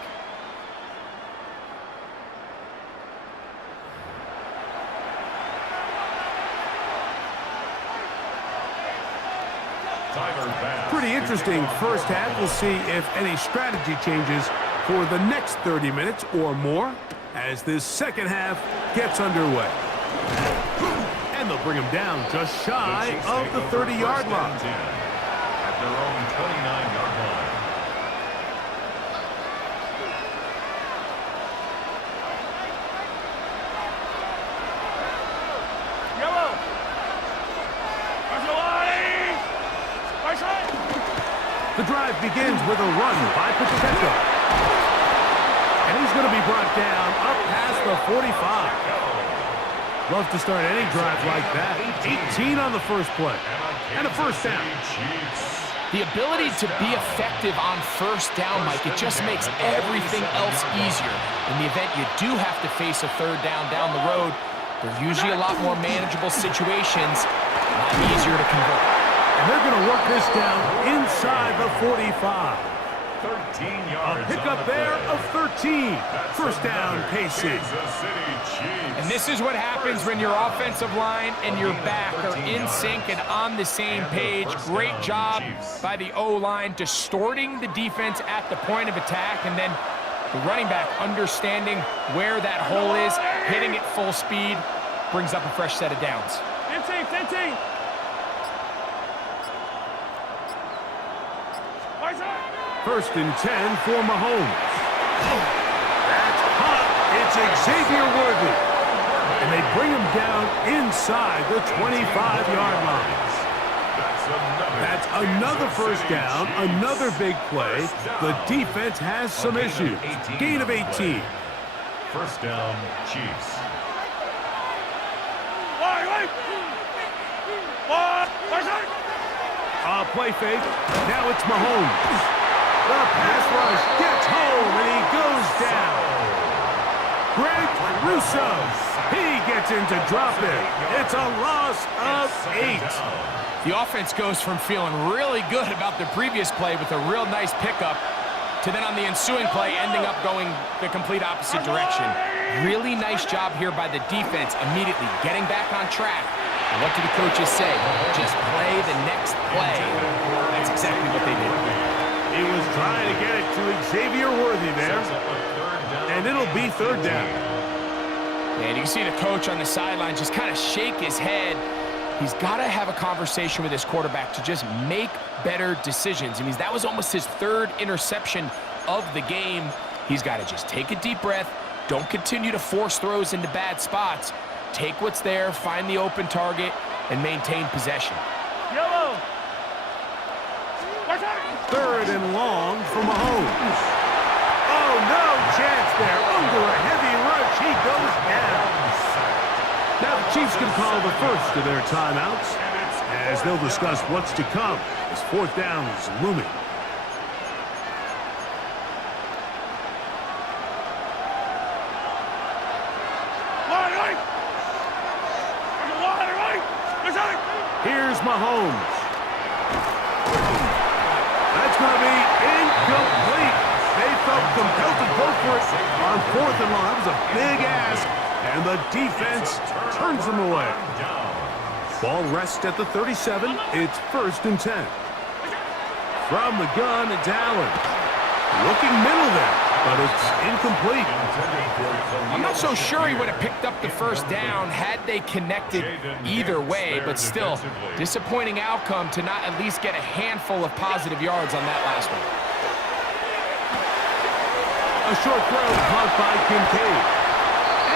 Pretty interesting first half. We'll see if any strategy changes for the next 30 minutes or more as this second half gets underway. And they'll bring him down just shy of the 30-yard line. At their own 29-yard line. The drive begins with a run by Pacheco. And he's going to be brought down up past the 45. Love to start any drive like that. 18 on the first play. And a 1st down. The ability to be effective on 1st down, Mike, it just makes everything else easier. In the event you do have to face a 3rd down the road, they're usually a lot more manageable situations, a lot easier to convert. And they're going to work this down inside the 45. 13 yards. A pickup there of 13. First down, KC. And this is what happens when your offensive line and your back are in sync and on the same page. Great job by the O-line distorting the defense at the point of attack, and then the running back understanding where that hole is, hitting it full speed, brings up a fresh set of downs. 15. First and 10 for Mahomes. That's hot. It's Xavier Worthy. And they bring him down inside the 25-yard line. That's another first down, another big play. The defense has some issues. Gain of 18. First down, Chiefs. Play fake. Now it's Mahomes. The pass rush gets home, and he goes down. Greg Russo. He gets in to drop it. It's a loss of 8. The offense goes from feeling really good about the previous play with a real nice pickup to then on the ensuing play ending up going the complete opposite direction. Really nice job here by the defense immediately getting back on track. And what do the coaches say? Just play the next play. That's exactly what they did. He was trying to get it to Xavier Worthy there. And it'll be third down. And you can see the coach on the sideline just kind of shake his head. He's got to have a conversation with his quarterback to just make better decisions. I mean, that was almost his third interception of the game. He's got to just take a deep breath. Don't continue to force throws into bad spots. Take what's there, find the open target, and maintain possession. Yellow. Third and long for Mahomes. Oh, no chance there. Under a heavy rush, he goes down. Now the Chiefs can call the first of their timeouts as they'll discuss what's to come as fourth down is looming. Here's Mahomes. That's going to be incomplete. They felt compelled to go for it on fourth and long. That was a big ask, and the defense turns them away. Ball rests at the 37. It's first and 10. From the gun, it's Allen. Looking middle there, but it's incomplete. I'm not so sure he would have picked up the first down had they connected either way, but still, disappointing outcome to not at least get a handful of positive yards on that last one. A short throw caught by Kincaid.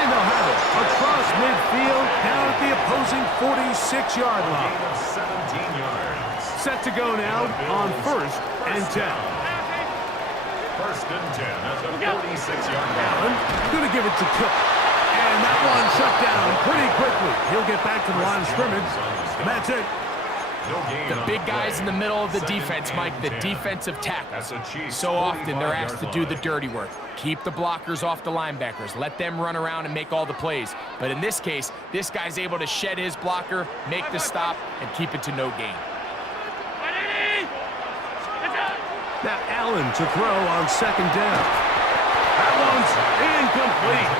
And they'll have it across midfield down at the opposing 46-yard line. 17 yards. Set to go now on first and 10. First and 10 at the 46-yard line. Allen going to give it to Cook. And that one shut down pretty quickly. He'll get back to the line of scrimmage. And that's it. The big guys in the middle of the defense, Mike, the defensive tackles. So often they're asked to do the dirty work. Keep the blockers off the linebackers. Let them run around and make all the plays. But in this case, this guy's able to shed his blocker, make the stop, and keep it to no gain. Now Allen to throw on second down. That one's incomplete.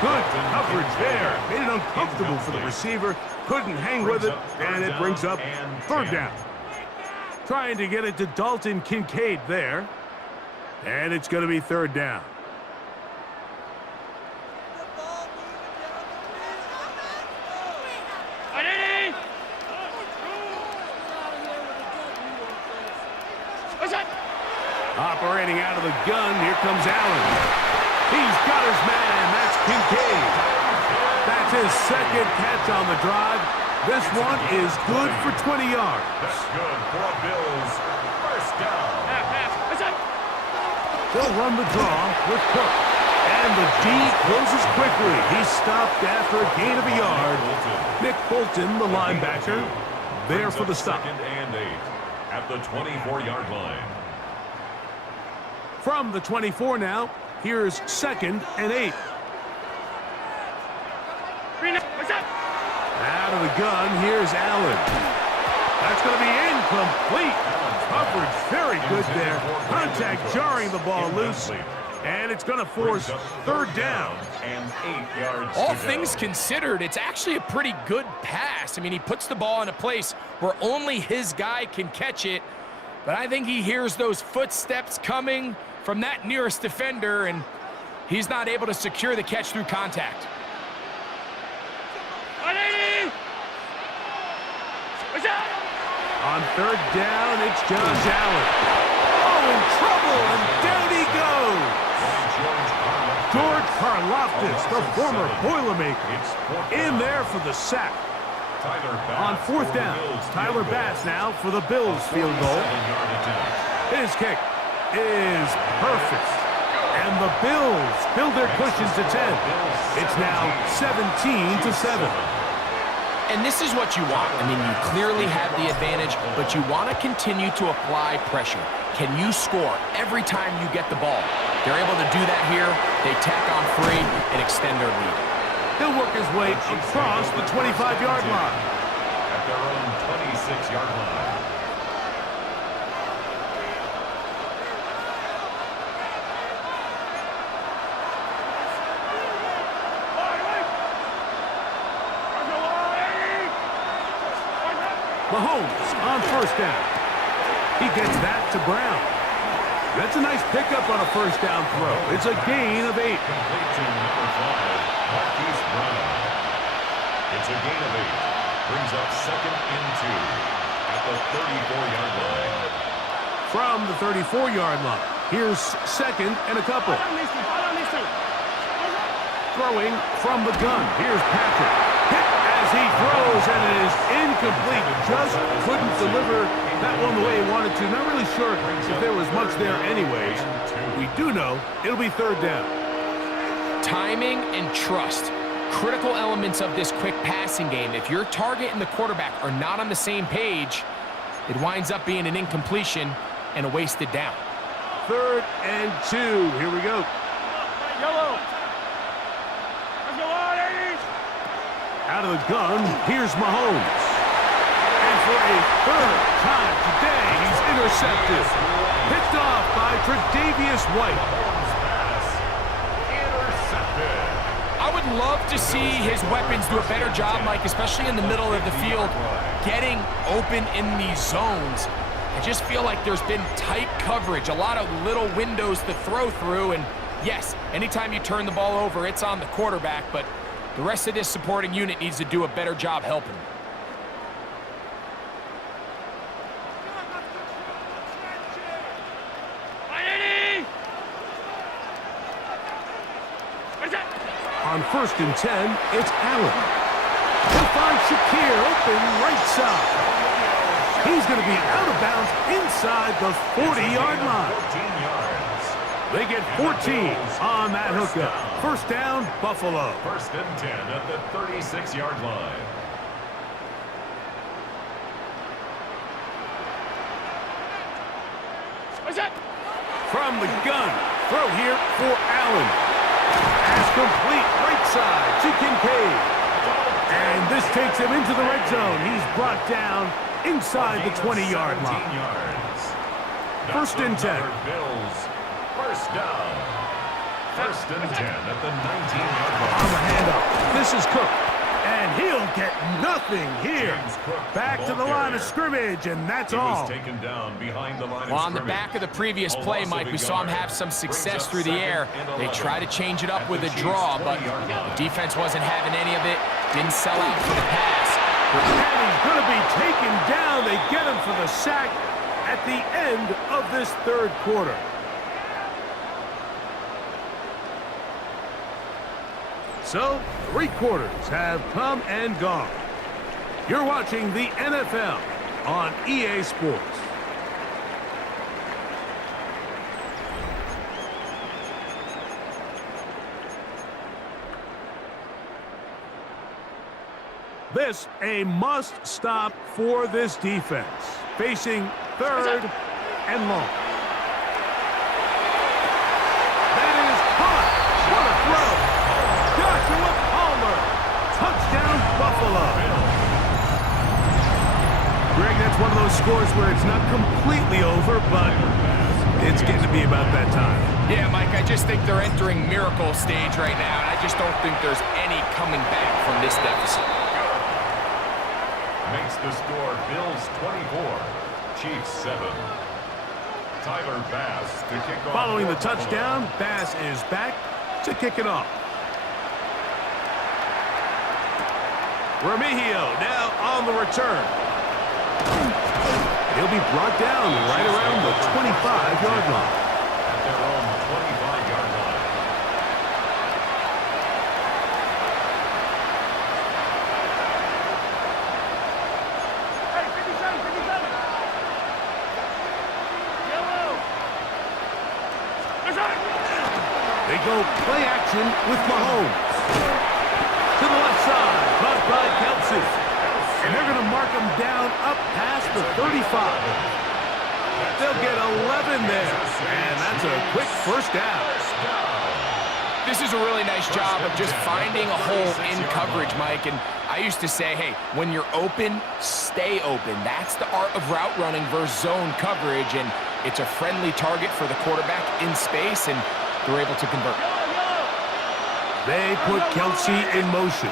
Good coverage there. Made it uncomfortable for the receiver. Couldn't hang with it, and it brings up third down. Trying to get it to Dalton Kincaid there. And it's going to be third down. Operating out of the gun, here comes Allen. He's got his man, that's Kincaid. That's his second catch on the drive. This one is good for 20 yards. That's good for Bills. First down. They'll run the draw with Cook. And the D closes quickly. He's stopped after a gain of a yard. Nick Bolton, the linebacker, there for the stop. Second and 8 at the 24-yard line. From the 24 now, here's second and 8. Out of the gun, here's Allen. That's going to be incomplete. Complete. Coverage very good there. Contact jarring the ball loose. And it's going to force third down. And 8 yards. All things considered, it's actually a pretty good pass. I mean, he puts the ball in a place where only his guy can catch it. But I think he hears those footsteps coming from that nearest defender, and he's not able to secure the catch through contact. On third down, it's Josh Allen. Oh, in trouble, and down he goes. George Karlaftis, the former Boilermaker, in there for the sack. On fourth down, Tyler Bass now for the Bills field goal. His kick is perfect. And the Bills build their cushion to 10. It's now 17-7. And this is what you want. I mean, you clearly have the advantage, but you want to continue to apply pressure. Can you score every time you get the ball? They're able to do that here. They tack on 3 and extend their lead. He'll work his way across the 25-yard line. At their own 26-yard line. Mahomes on first down. He gets that to Brown. That's a nice pickup on a first down throw. It's a gain of 8. Complete to number 5, Marquise Brown. It's a gain of 8. Brings up 2nd and 2 at the 34-yard line. From the 34-yard line, here's 2nd and a couple. Throwing from the gun. Here's Patrick. Hit as he throws, and it is incomplete. Just couldn't deliver that one the way he wanted to. Not really sure if there was much there anyways. We do know it'll be third down. Timing and trust, critical elements of this quick passing game. If your target and the quarterback are not on the same page, it winds up being an incompletion and a wasted down. 3rd and 2. Here we go. Yellow. Out of the gun, here's Mahomes. And for a 3rd time today, he's intercepted. Picked off by Tre'Davious White. I would love to see his weapons do a better job, Mike, especially in the middle of the field, getting open in these zones. I just feel like there's been tight coverage, a lot of little windows to throw through, and yes, anytime you turn the ball over, it's on the quarterback, but the rest of this supporting unit needs to do a better job helping. On 1st and 10, it's Allen. He'll find Shakir open right side. He's going to be out of bounds inside the 40-yard line. 14 yards. They get 14 on that hookup. First down, Buffalo. 1st and 10 at the 36-yard line. From the gun, throw here for Allen. Pass complete, right side to Kincaid. And this takes him into the red zone. He's brought down inside the 20-yard line. 1st and 10. Bills. First down. 1st and 10 at the 19-yard line. On the handoff, this is Cook. And he'll get nothing here. Back to the line of scrimmage, and that's all. Taken down behind the line Well, of on the back of the previous play, Mike, we saw him have some success through the air. They tried to change it up with a draw, but the defense wasn't having any of it. Didn't sell out for the pass. And he's going to be taken down. They get him for the sack at the end of this 3rd quarter. So, 3 quarters have come and gone. You're watching the NFL on EA Sports. This a must-stop for this defense. Facing 3rd and long. That is caught. What a throw. Joshua Palmer. Touchdown, Buffalo. Greg, that's one of those scores where it's not completely over, but it's getting to be about that time. Yeah, Mike, I just think they're entering miracle stage right now, and I just don't think there's any coming back from this deficit. Makes the score Bills 24, Chiefs 7. Tyler Bass to kick off. Following the touchdown, Bass is back to kick it off. Remigio now on the return. He'll be brought down right around the 25-yard line. At their own 25-yard line. Hey, 57, 57. Yellow. That's right. They go play action with Mahomes. To the left side, caught by Kelsey. And they're going to mark him down up past the 35. They'll get 11 there. And that's a quick first down. This is a really nice job of just finding a hole in coverage, Mike. And I used to say, hey, when you're open, stay open. That's the art of route running versus zone coverage. And it's a friendly target for the quarterback in space, and they're able to convert. They put Kelsey in motion.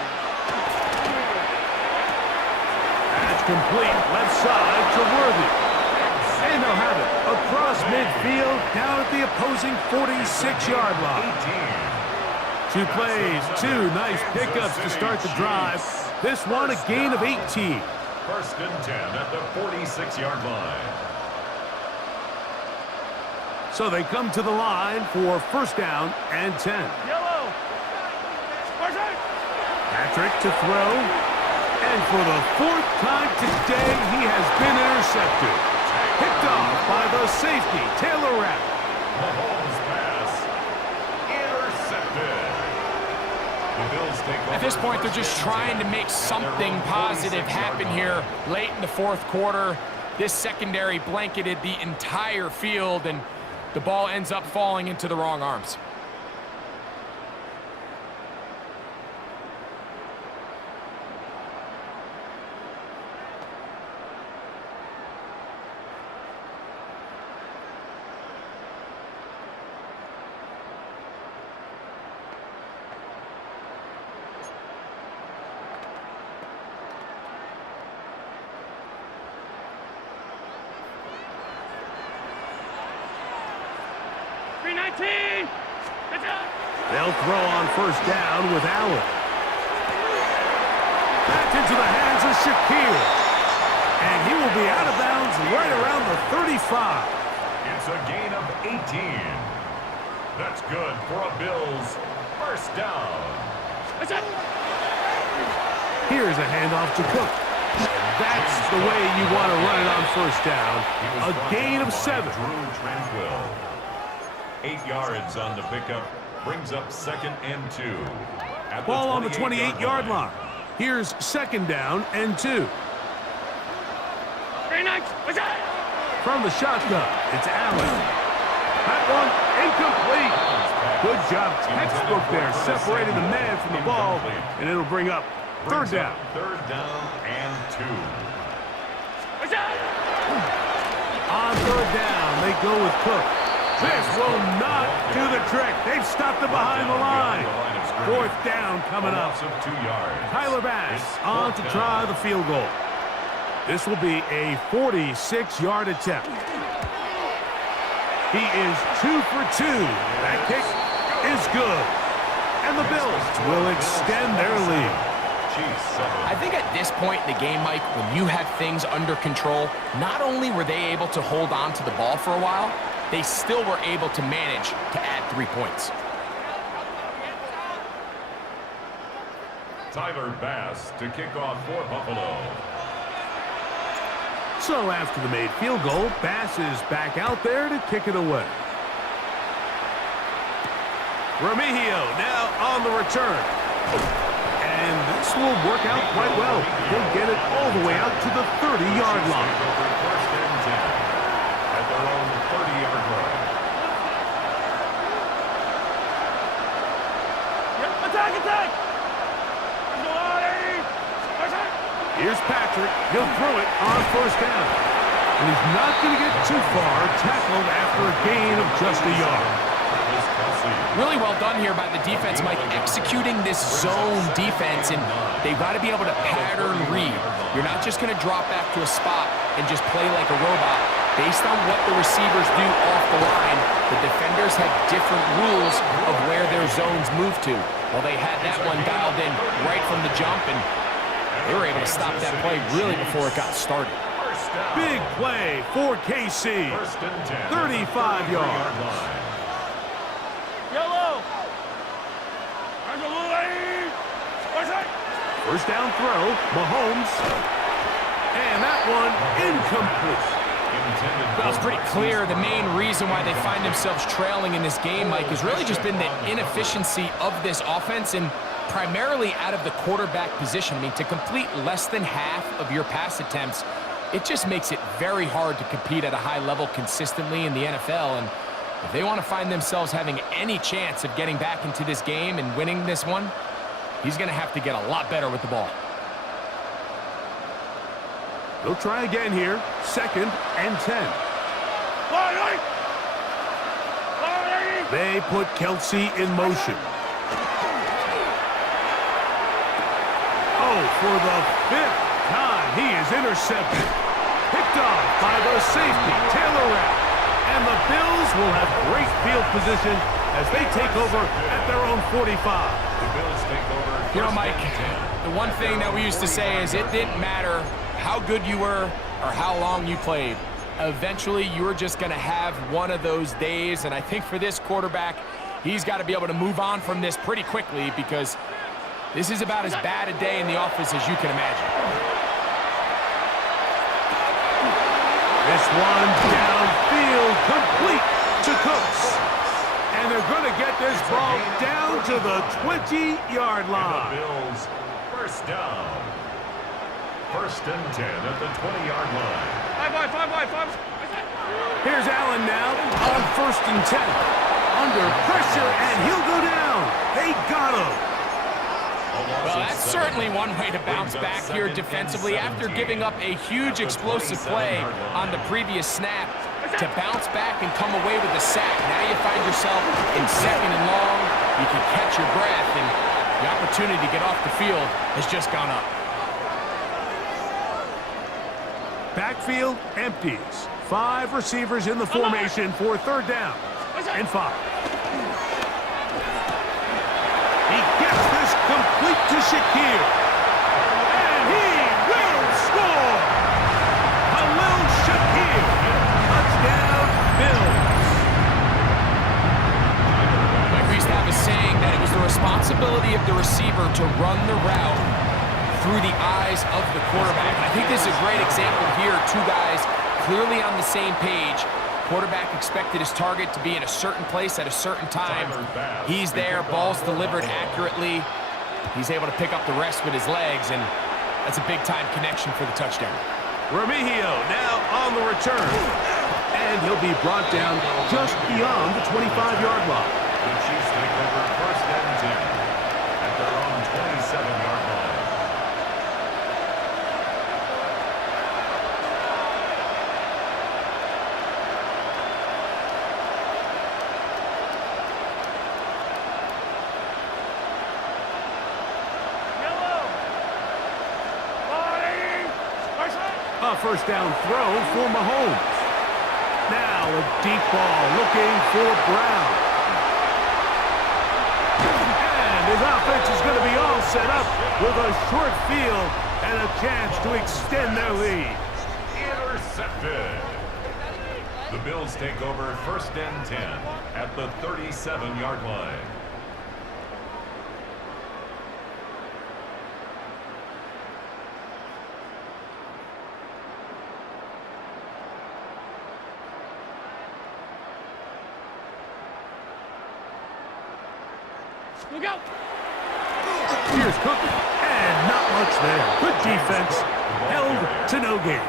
That's complete. Left side to Worthy. And they'll have it across midfield down at the opposing 46-yard line. 2 plays, 2 nice pickups to start the drive. This one a gain of 18. First and 10 at the 46-yard line. So they come to the line for first down and 10. Yellow. Patrick to throw. And for the 4th time today, he has been intercepted. Picked off by the safety, Taylor Rapp. Mahomes pass. Intercepted. The Bills take over. At this point, they're just trying to make something positive happen here late in the 4th quarter. This secondary blanketed the entire field, and the ball ends up falling into the wrong arms. They'll throw on first down with Allen. Back into the hands of Shakir. And he will be out of bounds right around the 35. It's a gain of 18. That's good for a Bills first down. Here's a handoff to Cook. That's the way you want to run it on first down. A gain of 7. Drew Tranquil. 8 yards on the pickup. Brings up second and 2. Ball on the 28-yard line. Here's second down and 2. From the shotgun, it's Allen. That one incomplete. Good job, textbook there, separating the man from the ball, and it'll bring up third down. Third down and 2. On third down, they go with Cook. This will not do the trick. They've stopped it behind the line. Fourth down coming up. Tyler Bass on to try the field goal. This will be a 46-yard attempt. He is 2 for 2. That kick is good. And the Bills will extend their lead. I think at this point in the game, Mike, when you have things under control, not only were they able to hold on to the ball for a while, they still were able to manage to add 3 points. Tyler Bass to kick off for Buffalo. So after the made field goal, Bass is back out there to kick it away. Remigio now on the return. And this will work out quite well. He'll get it all the way out to the 30-yard line. First and 10 at their own 30-yard line. Attack! Here's Patrick. Patrick. He'll throw it on first down. And he's not going to get too far, tackled after a gain of just a yard. Really well done here by the defense, Mike, executing this zone defense, and they've got to be able to pattern read. You're not just going to drop back to a spot and just play like a robot. Based on what the receivers do off the line, the defenders have different rules of where their zones move to. Well, they had that one dialed in right from the jump, and they were able to stop that play really before it got started. Big play for KC. 35 yards. Yellow. First down throw, Mahomes. And that one incomplete. Well, it's pretty clear the main reason why they find themselves trailing in this game, Mike, has really just been the inefficiency of this offense and primarily out of the quarterback position. I mean, to complete less than half of your pass attempts, it just makes it very hard to compete at a high level consistently in the NFL. And if they want to find themselves having any chance of getting back into this game and winning this one, he's going to have to get a lot better with the ball. They'll try again here. 2nd and 10. They put Kelsey in motion. Oh, for the 5th time, he is intercepted. Picked off by the safety, Taylor Rapp. And the Bills will have great field position as they take over at their own 45. The Bills take over. You know, Mike, the one thing that we used to say is it didn't matter how good you were or how long you played. Eventually, you were just going to have one of those days, and I think for this quarterback, he's got to be able to move on from this pretty quickly because this is about as bad a day in the office as you can imagine. This one downfield, complete to Cooks. And they're going to get this ball down to the 20-yard line. The Bills, first down. 1st and 10 at the 20-yard line. Five. Here's Allen now on 1st and 10. Under pressure, and he'll go down. They got him. Well, that's certainly one way to bounce back here defensively after giving up a huge explosive play on the previous snap. To bounce back and come away with a sack. Now you find yourself in 2nd and long. You can catch your breath, and the opportunity to get off the field has just gone up. Backfield empties. 5 receivers in the formation for 3rd down and 5. He gets this complete to Shakir. And he will score. Khalil Shakir. Touchdown, Bills. Like we used to have a saying that it was the responsibility of the receiver to run the route through the eyes of the quarterback. And I think this is a great example here. 2 guys clearly on the same page. Quarterback expected his target to be in a certain place at a certain time. He's there, ball's delivered accurately. He's able to pick up the rest with his legs, and that's a big-time connection for the touchdown. Remigio now on the return. And he'll be brought down just beyond the 25-yard line. The Chiefs take over 1st and 10 at their own 27-yard line. A first down throw for Mahomes. Now a deep ball looking for Brown. And his offense is going to be all set up with a short field and a chance to extend their lead. Intercepted. The Bills take over 1st and 10 at the 37-yard line. Look out! Here's Cook, and not much there. Good defense, held to no gain.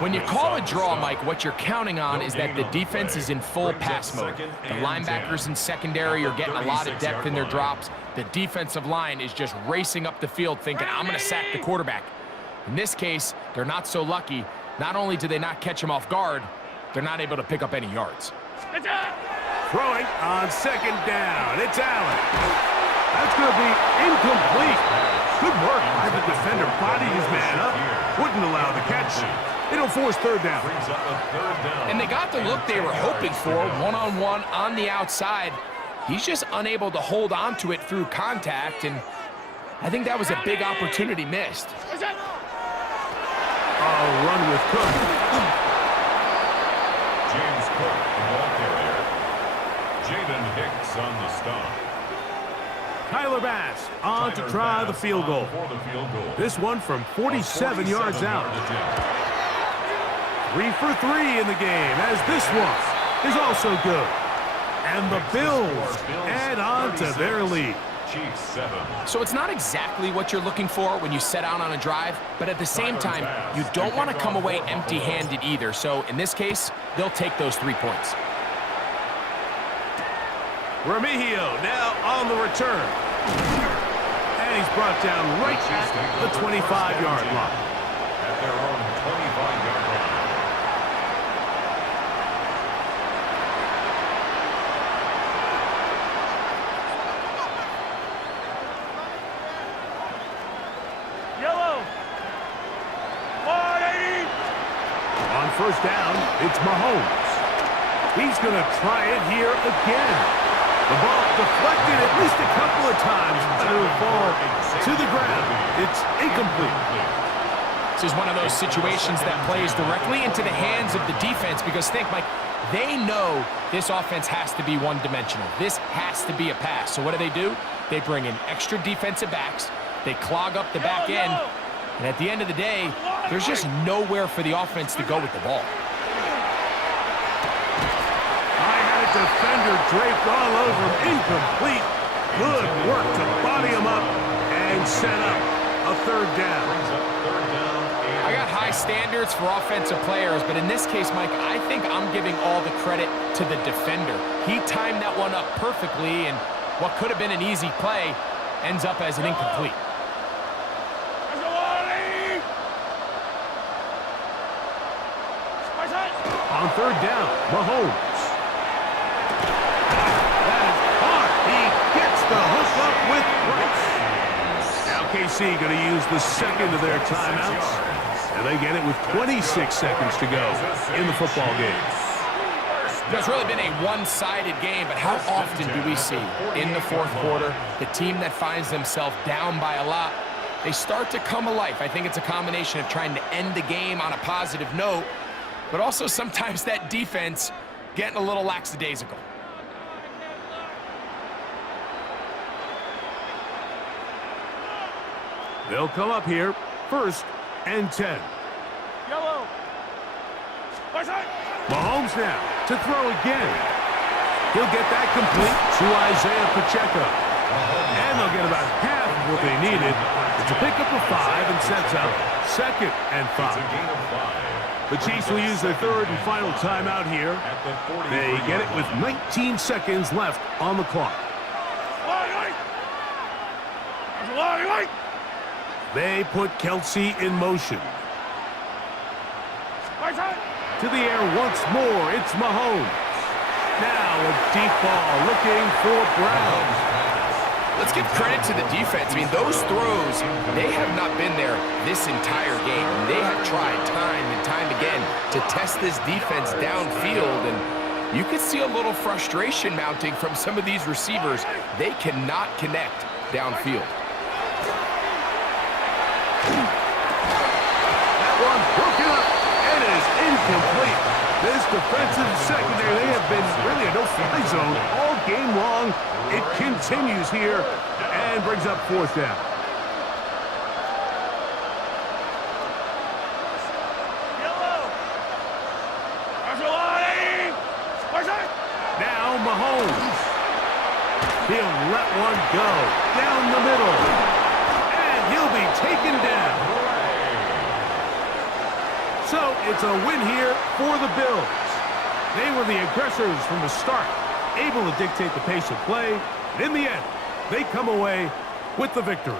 When you call a draw, Mike, what you're counting on is that the defense is in full pass mode. The linebackers in secondary are getting a lot of depth in their drops. The defensive line is just racing up the field thinking, I'm going to sack the quarterback. In this case, they're not so lucky. Not only do they not catch him off guard, they're not able to pick up any yards. Throwing on second down. It's Allen. That's going to be incomplete. Good work by the defender. Bodied his man up. Wouldn't allow the catch. It'll force third down. And they got the look they were hoping for, one-on-one on the outside. He's just unable to hold on to it through contact, and I think that was a big opportunity missed. Run with Cook. James Cook, the ball carrier. Jaden Hicks on the stop. Tyler Bass on to try the field goal. This one from 47 yards out. 3 for 3 in the game, as this one is also good. And the Bills add on to their lead. So it's not exactly what you're looking for when you set out on a drive, but at the same time, you don't want to come away empty-handed either. So in this case, they'll take those 3 points. Remigio now on the return. And he's brought down right at the 25-yard line. At their own 25-yard line. Yellow. 180. On first down, it's Mahomes. He's going to try it here again. The ball deflected at least a couple of times, but it'll fall to the ground. It's incomplete. This is one of those situations that plays directly into the hands of the defense because think, Mike, they know this offense has to be one-dimensional. This has to be a pass. So what do? They bring in extra defensive backs. They clog up the back end. And at the end of the day, there's just nowhere for the offense to go with the ball. Defender draped all over him. Incomplete. Good work to body him up and set up a third down. I got high standards for offensive players, but in this case, Mike, I think I'm giving all the credit to the defender. He timed that one up perfectly, and what could have been an easy play ends up as an incomplete. On third down, Mahomes. The hook up with Price. Now KC going to use the second of their timeouts. And they get it with 26 seconds to go in the football game. It's really been a one-sided game, but how often do we see in the fourth quarter the team that finds themselves down by a lot, they start to come alive. I think it's a combination of trying to end the game on a positive note, but also sometimes that defense getting a little lackadaisical. They'll come up here, 1st and 10. Yellow. Mahomes now to throw again. He'll get that complete to Isaiah Pacheco. And they'll get about half of what they needed. It's a pickup of 5 and sets up 2nd and 5. The Chiefs will use their third and final timeout here. They get it with 19 seconds left on the clock. They put Kelsey in motion. To the air once more, it's Mahomes. Now a deep ball looking for Brown. Let's give credit to the defense. I mean, those throws, they have not been there this entire game. They have tried time and time again to test this defense downfield, and you could see a little frustration mounting from some of these receivers. They cannot connect downfield. That one broken up and is incomplete. This defensive secondary, they have been really a no-fly zone all game long. It continues here and brings up 4th down. Now Mahomes. He'll let one go down the middle. He'll be taken down. So it's a win here for the Bills. They were the aggressors from the start, able to dictate the pace of play. And in the end, they come away with the victory.